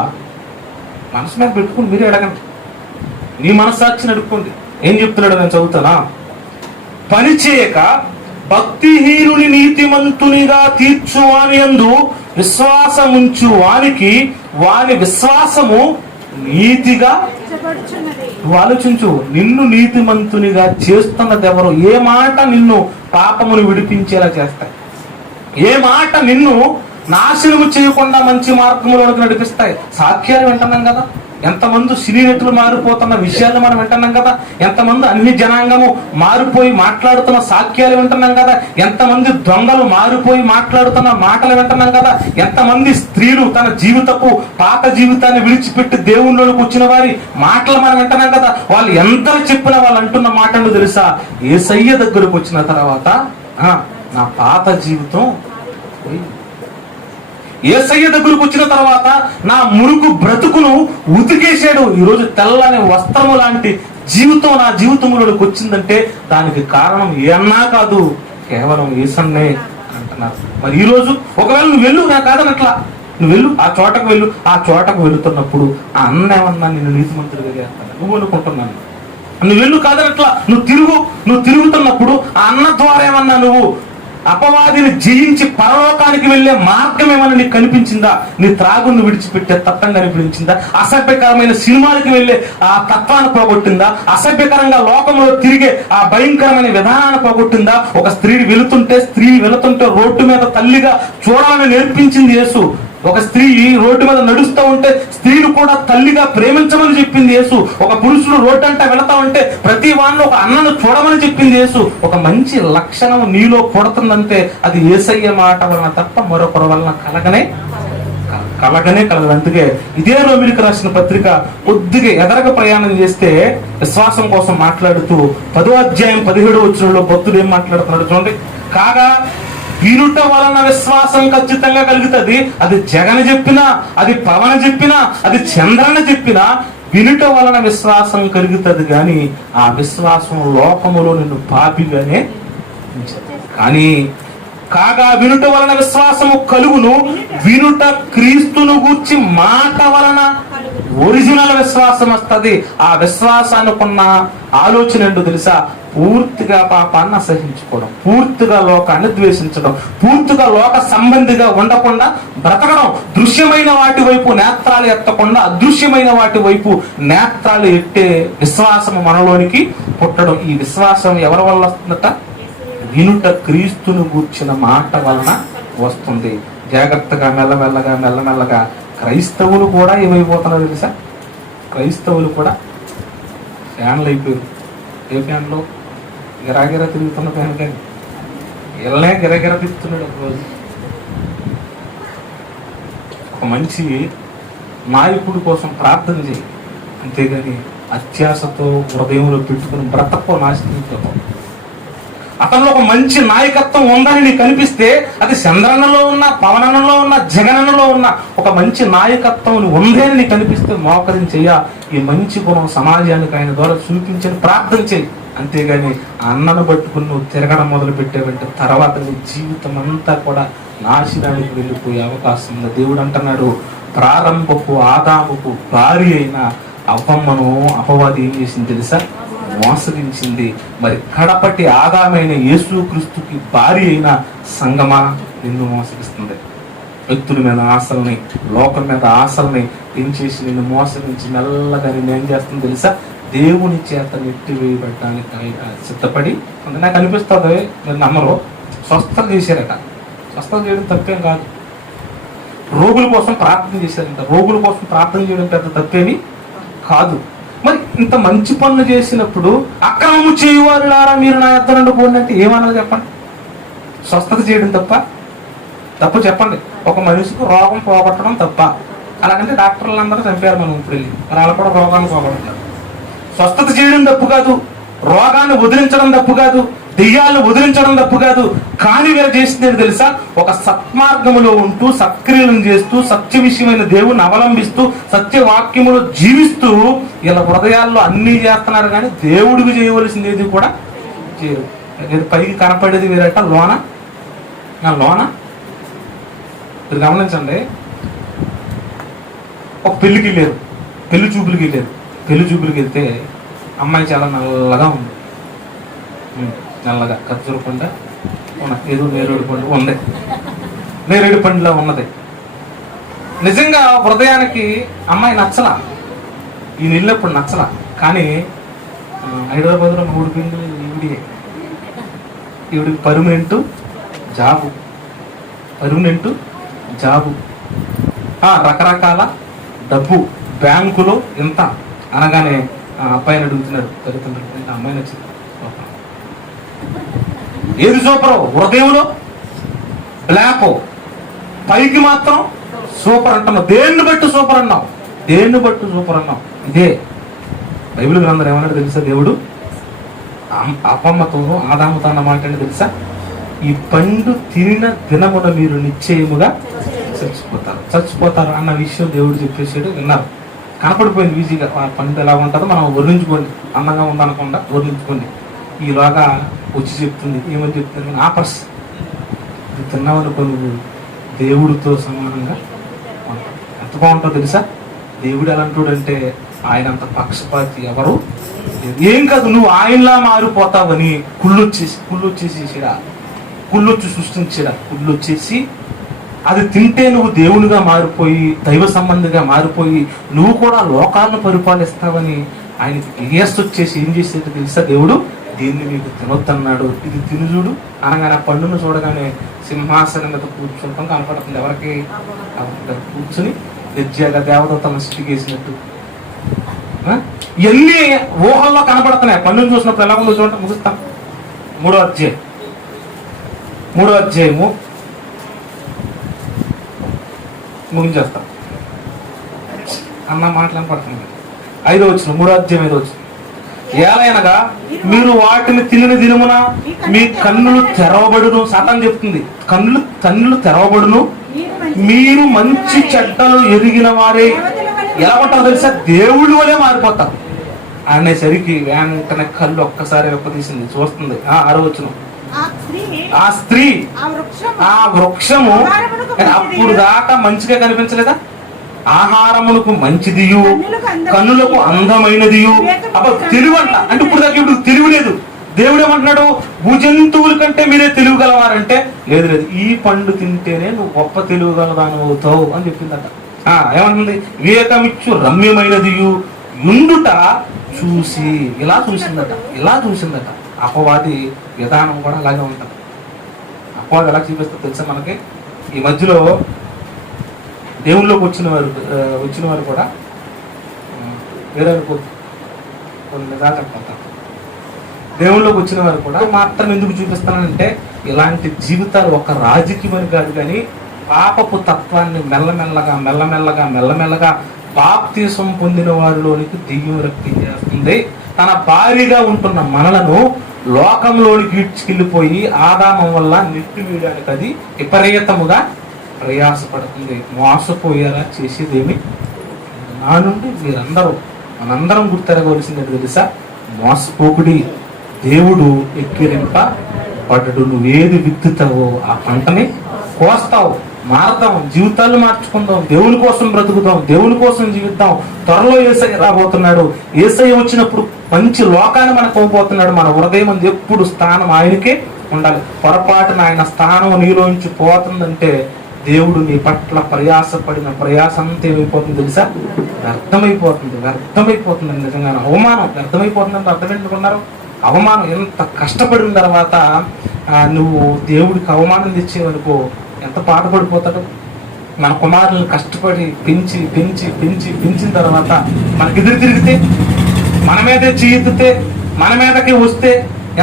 మనసు మీద పెట్టుకుని మీరే అడగండి, నీ మనస్సాక్షిని అడుక్కోండి. ఏం చెప్తున్నాడు నేను చదువుతానా? పని చేయక భక్తిహీనుని నీతిమంతునిగా తీర్చువాని యందు విశ్వాసముంచు వానికి వాని విశ్వాసము నీతిగా. నువ్వు ఆలోచించు, నిన్ను నీతిమంతునిగా చేస్తున్నది ఎవరు? ఏ మాట నిన్ను పాపమును విడిపించేలా చేస్తాయి? ఏ మాట నిన్ను నాశనము చేయకుండా మంచి మార్గంలోకి నడిపిస్తాయి? సాక్ష్యాలు వింటున్నాం కదా, ఎంతమంది సినీ నటులు మారిపోతున్న విషయాలు మనం వింటున్నాం కదా, ఎంతమంది అన్ని జనాంగము మారిపోయి మాట్లాడుతున్న సాక్ష్యాలు వింటున్నాం కదా, ఎంతమంది దొంగలు మారిపోయి మాట్లాడుతున్న మాటలు వింటున్నాం కదా, ఎంతమంది స్త్రీలు తన జీవితపు పాత జీవితాన్ని విడిచిపెట్టి దేవుళ్ళలోకి వచ్చిన వారి మాటలు మనం వింటున్నాం కదా. వాళ్ళు ఎంత చెప్పినా వాళ్ళు అంటున్న మాటలు తెలుసా? యేసయ్య దగ్గరకు వచ్చిన తర్వాత నా పాత జీవితం యేసయ్య దగ్గరకు వచ్చిన తర్వాత నా మురుకు బ్రతుకును ఉతికేశాడు. ఈరోజు తెల్లని వస్త్రము లాంటి జీవితం నా జీవితంలోకి వచ్చిందంటే దానికి కారణం ఏమన్నా కాదు, కేవలం యేసన్నే అంటున్నారు. మరి ఈరోజు ఒకవేళ నువ్వు వెళ్ళు, నా కాదనట్లా, నువ్వు వెళ్ళు, ఆ చోటకు వెళ్ళు. ఆ చోటకు వెళుతున్నప్పుడు ఆ అన్న ఏమన్నా నిన్ను నీతిమంతుడిగా చేస్తాను నువ్వు అనుకుంటున్నాను. నువ్వు వెళ్ళు కాదనట్లా, నువ్వు తిరుగుతున్నప్పుడు ఆ అన్న ద్వారా ఏమన్నా నువ్వు అపవాదిని జయించి పరలోకానికి వెళ్లే మార్గం ఏమన్నా నీకు కనిపించిందా? నీ త్రాగుని విడిచిపెట్టే తత్వం కనిపించిందా? అసభ్యకరమైన సినిమాలకు వెళ్లే ఆ తత్వాన్ని పోగొట్టిందా? అసభ్యకరంగా లోకంలో తిరిగే ఆ భయంకరమైన విధానాన్ని పోగొట్టిందా? ఒక స్త్రీ వెళుతుంటే రోడ్డు మీద తల్లిగా చూడాలని నేర్పించింది యేసు. ఒక స్త్రీ రోడ్డు మీద నడుస్తూ ఉంటే స్త్రీలు కూడా తల్లిగా ప్రేమించమని చెప్పింది యేసు. ఒక పురుషుడు రోడ్డు అంటే వెళతా ఉంటే ప్రతి వాడిని ఒక అన్నను చూడమని చెప్పింది యేసు. ఒక మంచి లక్షణం నీలో కొడుతుందంటే అది యేసయ్య మాట వలన తప్ప మరొకరి వలన కలగనే కలగదు. అందుకే ఇదే రోమిలికి రాసిన పత్రిక కొద్దిగా ఎదరగ ప్రయాణం చేస్తే విశ్వాసం కోసం మాట్లాడుతూ 10వ అధ్యాయం 17వ వచనంలో భక్తుడు ఏం మాట్లాడుతున్నాడు చూడండి. కాగా వినుట వలన విశ్వాసం ఖచ్చితంగా కలుగుతుంది. అది జగన్ చెప్పినా, అది పవన్ చెప్పినా, అది చంద్రన చెప్పినా వినుట వలన విశ్వాసం కలుగుతుంది. కానీ ఆ విశ్వాసం లోకములో నిన్ను పాపిగానే కానీ కాగా వినుట వలన విశ్వాసము కలుగును, వినుట క్రీస్తును గూర్చి మాట వలన ఒరిజినల్ విశ్వాసం వస్తుంది. ఆ విశ్వాసానికున్న ఆలోచన ఏంటో తెలుసా? పూర్తిగా పాపాన్ని అసహించుకోవడం, పూర్తిగా లోకాన్ని ద్వేషించడం, పూర్తిగా లోక సంబంధిగా ఉండకుండా బ్రతకడం, దృశ్యమైన వాటి వైపు నేత్రాలు ఎత్తకుండా అదృశ్యమైన వాటి వైపు నేత్రాలు ఎట్టే విశ్వాసము మనలోనికి పుట్టడం. ఈ విశ్వాసం ఎవరి వల్ల వస్తుందట? వినుట క్రీస్తును గూర్చిన మాట వలన వస్తుంది. జాగ్రత్తగా మెల్లమెల్లగా క్రైస్తవులు కూడా ఏమైపోతున్నారు తెలుసా? క్రైస్తవులు కూడా ఫ్యాన్లు అయిపోయారు. ఏ ఫ్యాన్లో? గిరాగిరా తిరుగుతున్న ఫ్యాన్, కానీ ఇళ్ళనే గిరగిర తిరుగుతున్నాడు. ఒకరోజు ఒక మంచి నాయకుడి కోసం ప్రార్థన చేయి, అంతేగాని అత్యాశతో హృదయంలో పెట్టుకుని బ్రతకో నాశనం. అతనిలో ఒక మంచి నాయకత్వం ఉందని నీకు కనిపిస్తే అది చంద్రన్నలో ఉన్న, పవనన్నలో ఉన్న, జగనన్నలో ఉన్న ఒక మంచి నాయకత్వం ఉంది అని నీకు కనిపిస్తే మోకరించయ్యా, ఈ మంచి గుణం సమాజానికి ఆయన ద్వారా చూపించని ప్రార్థన చేయి. అంతేగాని ఆ అన్నను పట్టుకుని నువ్వు తిరగడం మొదలు పెట్టావంటే తర్వాత నీ జీవితం అంతా కూడా నాశనానికి వెళ్ళిపోయే అవకాశం ఉంది. దేవుడు అంటున్నాడు, ప్రారంభపు ఆదాముకు భార్య అయిన అవ్వమ్మను అపవాది ఏం చేసింది తెలుసా? మోసగించింది. మరి కడపటి ఆదామైన యేసుక్రీస్తుకి భార్య అయిన సంగమా నిన్ను మోసగిస్తుంది. వ్యక్తుల మీద ఆశల్ని, లోకం మీద ఆశల్ని ఏం చేసి నిన్ను మోసగించి మెల్లగా నేను ఏం చేస్తుంది తెలుసా? దేవుని చేత నెట్టివేయబడటానికి సిద్ధపడి నాకు అనిపిస్తుంది. మీరు నమ్మరు, స్వస్థత చేశారట. స్వస్థత చేయడం తప్పేం కాదు. రోగుల కోసం ప్రార్థన చేశారంట. రోగుల కోసం ప్రార్థన చేయడం పెద్ద తప్పేమి కాదు. మరి ఇంత మంచి పనులు చేసినప్పుడు అక్రమము చేయువారులారా మీరు నా యొద్ద నుండి పోండి అంటే ఏమనాలి చెప్పండి? స్వస్థత చేయడం తప్పు చెప్పండి. ఒక మనిషికి రోగం పోగొట్టడం తప్ప? అలాగంటే డాక్టర్లు అందరూ చంపారు మనం ఇప్పుడు వెళ్ళి, మరి వాళ్ళు కూడా రోగాన్ని పోగొట్టున్నారు. స్వస్థత చేయడం తప్పు కాదు, రోగాన్ని వదిలించడం తప్పు కాదు, దెయ్యాలను వదిలించడం తప్పు కాదు. కానీ వీరు చేసింది తెలుసా? ఒక సత్మార్గములో ఉంటూ, సత్క్రియలను చేస్తూ, సత్య విషయమైన దేవుని అవలంబిస్తూ, సత్యవాక్యములో జీవిస్తూ ఇలా హృదయాల్లో అన్నీ చేస్తున్నారు. కానీ దేవుడికి చేయవలసింది ఏది కూడా చేయరు. పైకి కనపడేది వేరట, లోన మీరు గమనించండి. ఒక పెళ్లికి వెళ్ళారు, పెళ్లి చూపులకి వెళ్తే అమ్మాయి చాలా నల్లగా ఉంది. నల్లగా ఖర్జూర పంట ఏదో నేరేడు పండు ఉంది, నేరేడు పండులా ఉన్నది. నిజంగా హృదయానికి అమ్మాయి నచ్చలా, ఈ వెళ్ళినప్పుడు నచ్చలా. కానీ హైదరాబాద్లో 3 పెళ్లి ఈవిడికి పర్మనెంట్ జాబు, రకరకాల డబ్బు, బ్యాంకులో ఎంత అనగానే అబ్బాయిని అడుగుతున్నాడు తల్లిదండ్రులు, అమ్మాయి నచ్చింది. ఏది సూపరు? హృదయంలో బ్లాక్, పైకి మాత్రం సూపర్ అంటున్నావు. దేన్ని బట్టి సూపర్ అన్నావు? ఇదే బైబిల్ గ్రంథం ఏమన్నాడు తెలుసా? దేవుడు అవ్వమ్మతో ఆదాముతో అన్న మాట అంటే తెలుసా? ఈ పండు తినిన దినమున మీరు నిశ్చయముగా చచ్చిపోతారు అన్న విషయం దేవుడు చెప్పేసాడు. విన్నారు, కనపడిపోయింది ఈజీగా. ఆ పండు ఎలా ఉంటుందో మనం వర్ణించుకోండి, అందంగా ఉందనకుండా వర్ణించుకోండి. ఈలోగా వచ్చి చెప్తుంది, ఏమని చెప్తుంది? ఆపర్స్ ఇది తిన్నావనుకో నువ్వు దేవుడితో సమానంగా ఎంత బాగుంటుందో తెలుసా? దేవుడు ఎలాంటోడంటే ఆయన అంత పక్షపాతి ఎవరు ఏం కాదు. నువ్వు ఆయనలా మారిపోతావని కుళ్ళొచ్చి సృష్టించాడా? కుళ్ళొచ్చేసి అది తింటే నువ్వు దేవునిగా మారిపోయి, దైవ సంబంధిగా మారిపోయి, నువ్వు కూడా లోకాలను పరిపాలిస్తావని ఆయనకి గేస్ వచ్చేసి ఏం చేసేది తెలుసా? దేవుడు దీన్ని మీకు తినొద్దన్నాడు, ఇది తిని చూడు అనగానే ఆ పండును చూడగానే సింహాసనం మీద కూర్చుంటాం కనపడుతుంది. ఎవరికి? కూర్చుని నిర్జీగా దేవదూతలను సిటికేసినట్టు ఇవన్నీ ఊహల్లో కనపడుతున్నాయి. పండును చూసినప్పుడు ఎలా ఉందో చూడండి. ముగిస్తాం. 3వ అధ్యాయము ముగించేస్తాం అన్న మాటలు పడుతుంది. 5వ వచనం, 3వ అధ్యాయం 5వ వచనం. ఏలయనగా మీరు వాటిని తినిన దినమున మీ కన్నులు తెరవబడును. సాతాను చెప్తుంది, కన్నులు తెరవబడును, మీరు మంచి చెడ్డలు ఎరిగిన వారే. ఎలా ఉంటారో తెలుసా? దేవుళ్ళు వలే మారిపోతారు అనేసరికి వెంటనే కళ్ళు ఒక్కసారి వెప్పతీసింది, చూస్తుంది. 6వ వచనం. ఆ స్త్రీ ఆ వృక్షము అప్పుడు దాకా మంచిగా కనిపించలేదా? ఆహారమునకు మంచిదియు, కన్నులకు అందమైనదియు. అబ్బా తెలివి అంట. అంటే ఇప్పుడు తెలివి లేదు. దేవుడు ఏమంటున్నాడు? భూజంతువుల కంటే మీరే తెలివి గలవారంటే, లేదు లేదు, ఈ పండు తింటేనే నువ్వు గొప్ప తెలివి గలదాని అవుతావు అని చెప్పిందట. ఏమంటుంది? వివేకమిచ్చు రమ్యమైనదియు ఉండుట చూసి. ఇలా చూసిందట. అపవాది విధానం కూడా అలాగే ఉంటుంది. అపవాది ఎలా చూపిస్తుందో తెలుసా మనకి? ఈ మధ్యలో దేవుళ్ళలోకి వచ్చిన వారు కూడా వేరే కొన్ని నిజాలు చెప్పుకుంటారు. దేవుళ్ళలోకి వచ్చిన వారు కూడా మాత్రం ఎందుకు చూపిస్తానంటే, ఇలాంటి జీవితాలు ఒక రాజకీయమని కాదు, కానీ పాపపు తత్వాన్ని మెల్లమెల్లగా బాప్తీసం పొందిన వారిలోనికి దెయ్యం రప్పించేస్తుంది. తన భారీగా ఉంటున్న మనలను లోకంలోనికి ఈడ్చుకెళ్ళిపోయి ఆదామం వల్ల నెట్టి వేయడానికి అది విపరీతముగా ప్రయాసపడుతుంది. మోసపోయేలా చేసేదేమి నా నుండి మనందరం గుర్తెరగవలసింది తెలుసా? మోసపోకుడి, దేవుడు ఎక్కిరింప పడడు. నువ్వేది విత్తుతావో ఆ పంటని కోస్తావు. మారదాం, జీవితాలు మార్చుకుందాం, దేవుని కోసం బ్రతుకుదాం, దేవుని కోసం జీవిద్దాం. త్వరలో యేసయ్య రాబోతున్నాడు. యేసయ్య వచ్చినప్పుడు మంచి లోకాన్ని మనకు ఇవ్వబోతున్నాడు. మన హృదయం ఎప్పుడు స్థానం ఆయనకే ఉండాలి. పొరపాటున ఆయన స్థానం నీలోంచి పోతుందంటే దేవుడు నీ పట్ల ప్రయాసపడిన ప్రయాసం అంతా ఏమైపోతుంది తెలుసా? వ్యర్థమైపోతుంది. నిజంగానే అవమానం వ్యర్థమైపోతుందంటే అర్థం ఎందుకున్నారు? అవమానం. ఎంత కష్టపడిన తర్వాత నువ్వు దేవుడికి అవమానం తెచ్చేవనుకో ఎంత పాటుపడిపోతాడు. మన కుమారులను కష్టపడి పెంచిన తర్వాత మనకి ఎదురు తిరిగితే, మన మీదే చీతితే, మన మీదకి వస్తే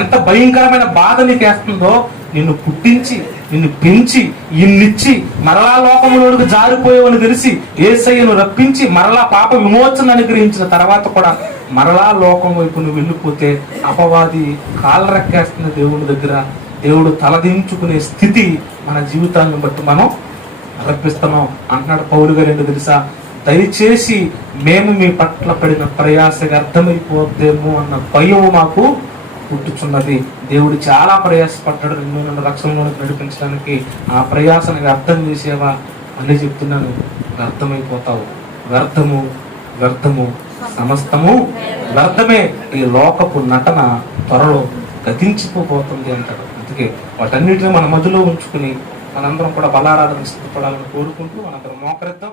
ఎంత భయంకరమైన బాధ నీకు వేస్తుందో. నిన్ను పుట్టించి, నిన్ను పెంచి, ఇన్నిచ్చి మరలా లోకములోనికి జారిపోయేవని తెలిసి యేసయ్యను రప్పించి మరలా పాప విమోచన అనుగ్రహించిన తర్వాత కూడా మరలా లోకం వైపు నువ్వు వెళ్ళిపోతే అపవాది కాళ్ళ రెక్కేస్తున్న దేవుని దగ్గర. దేవుడు తలదించుకునే స్థితి మన జీవితాలను బట్టి మనం రప్పిస్తున్నాం అంటున్నాడు పౌలు గారు. ఏంటో తెలుసా? దయచేసి మేము మీ పట్ల పడిన ప్రయాసగా అర్థమైపోతేమో అన్న భయం మాకు పుట్టుచున్నది. దేవుడు చాలా ప్రయాసపడ్డాడు 2 లక్షలలోకి నడిపించడానికి. ఆ ప్రయాసని అర్థం చేసేవా? మళ్ళీ చెప్తున్నాను, వ్యర్థమైపోతావు. వ్యర్థము సమస్తము వ్యర్థమే. ఈ లోకపు నటన త్వరలో గతించిపోతుంది అంటాడు. అందుకే వాటన్నిటిని మన మధ్యలో ఉంచుకుని మనందరం కూడా బలారాధన సిద్ధపడాలని కోరుకుంటూ మనందరం మోకరిద్దాం.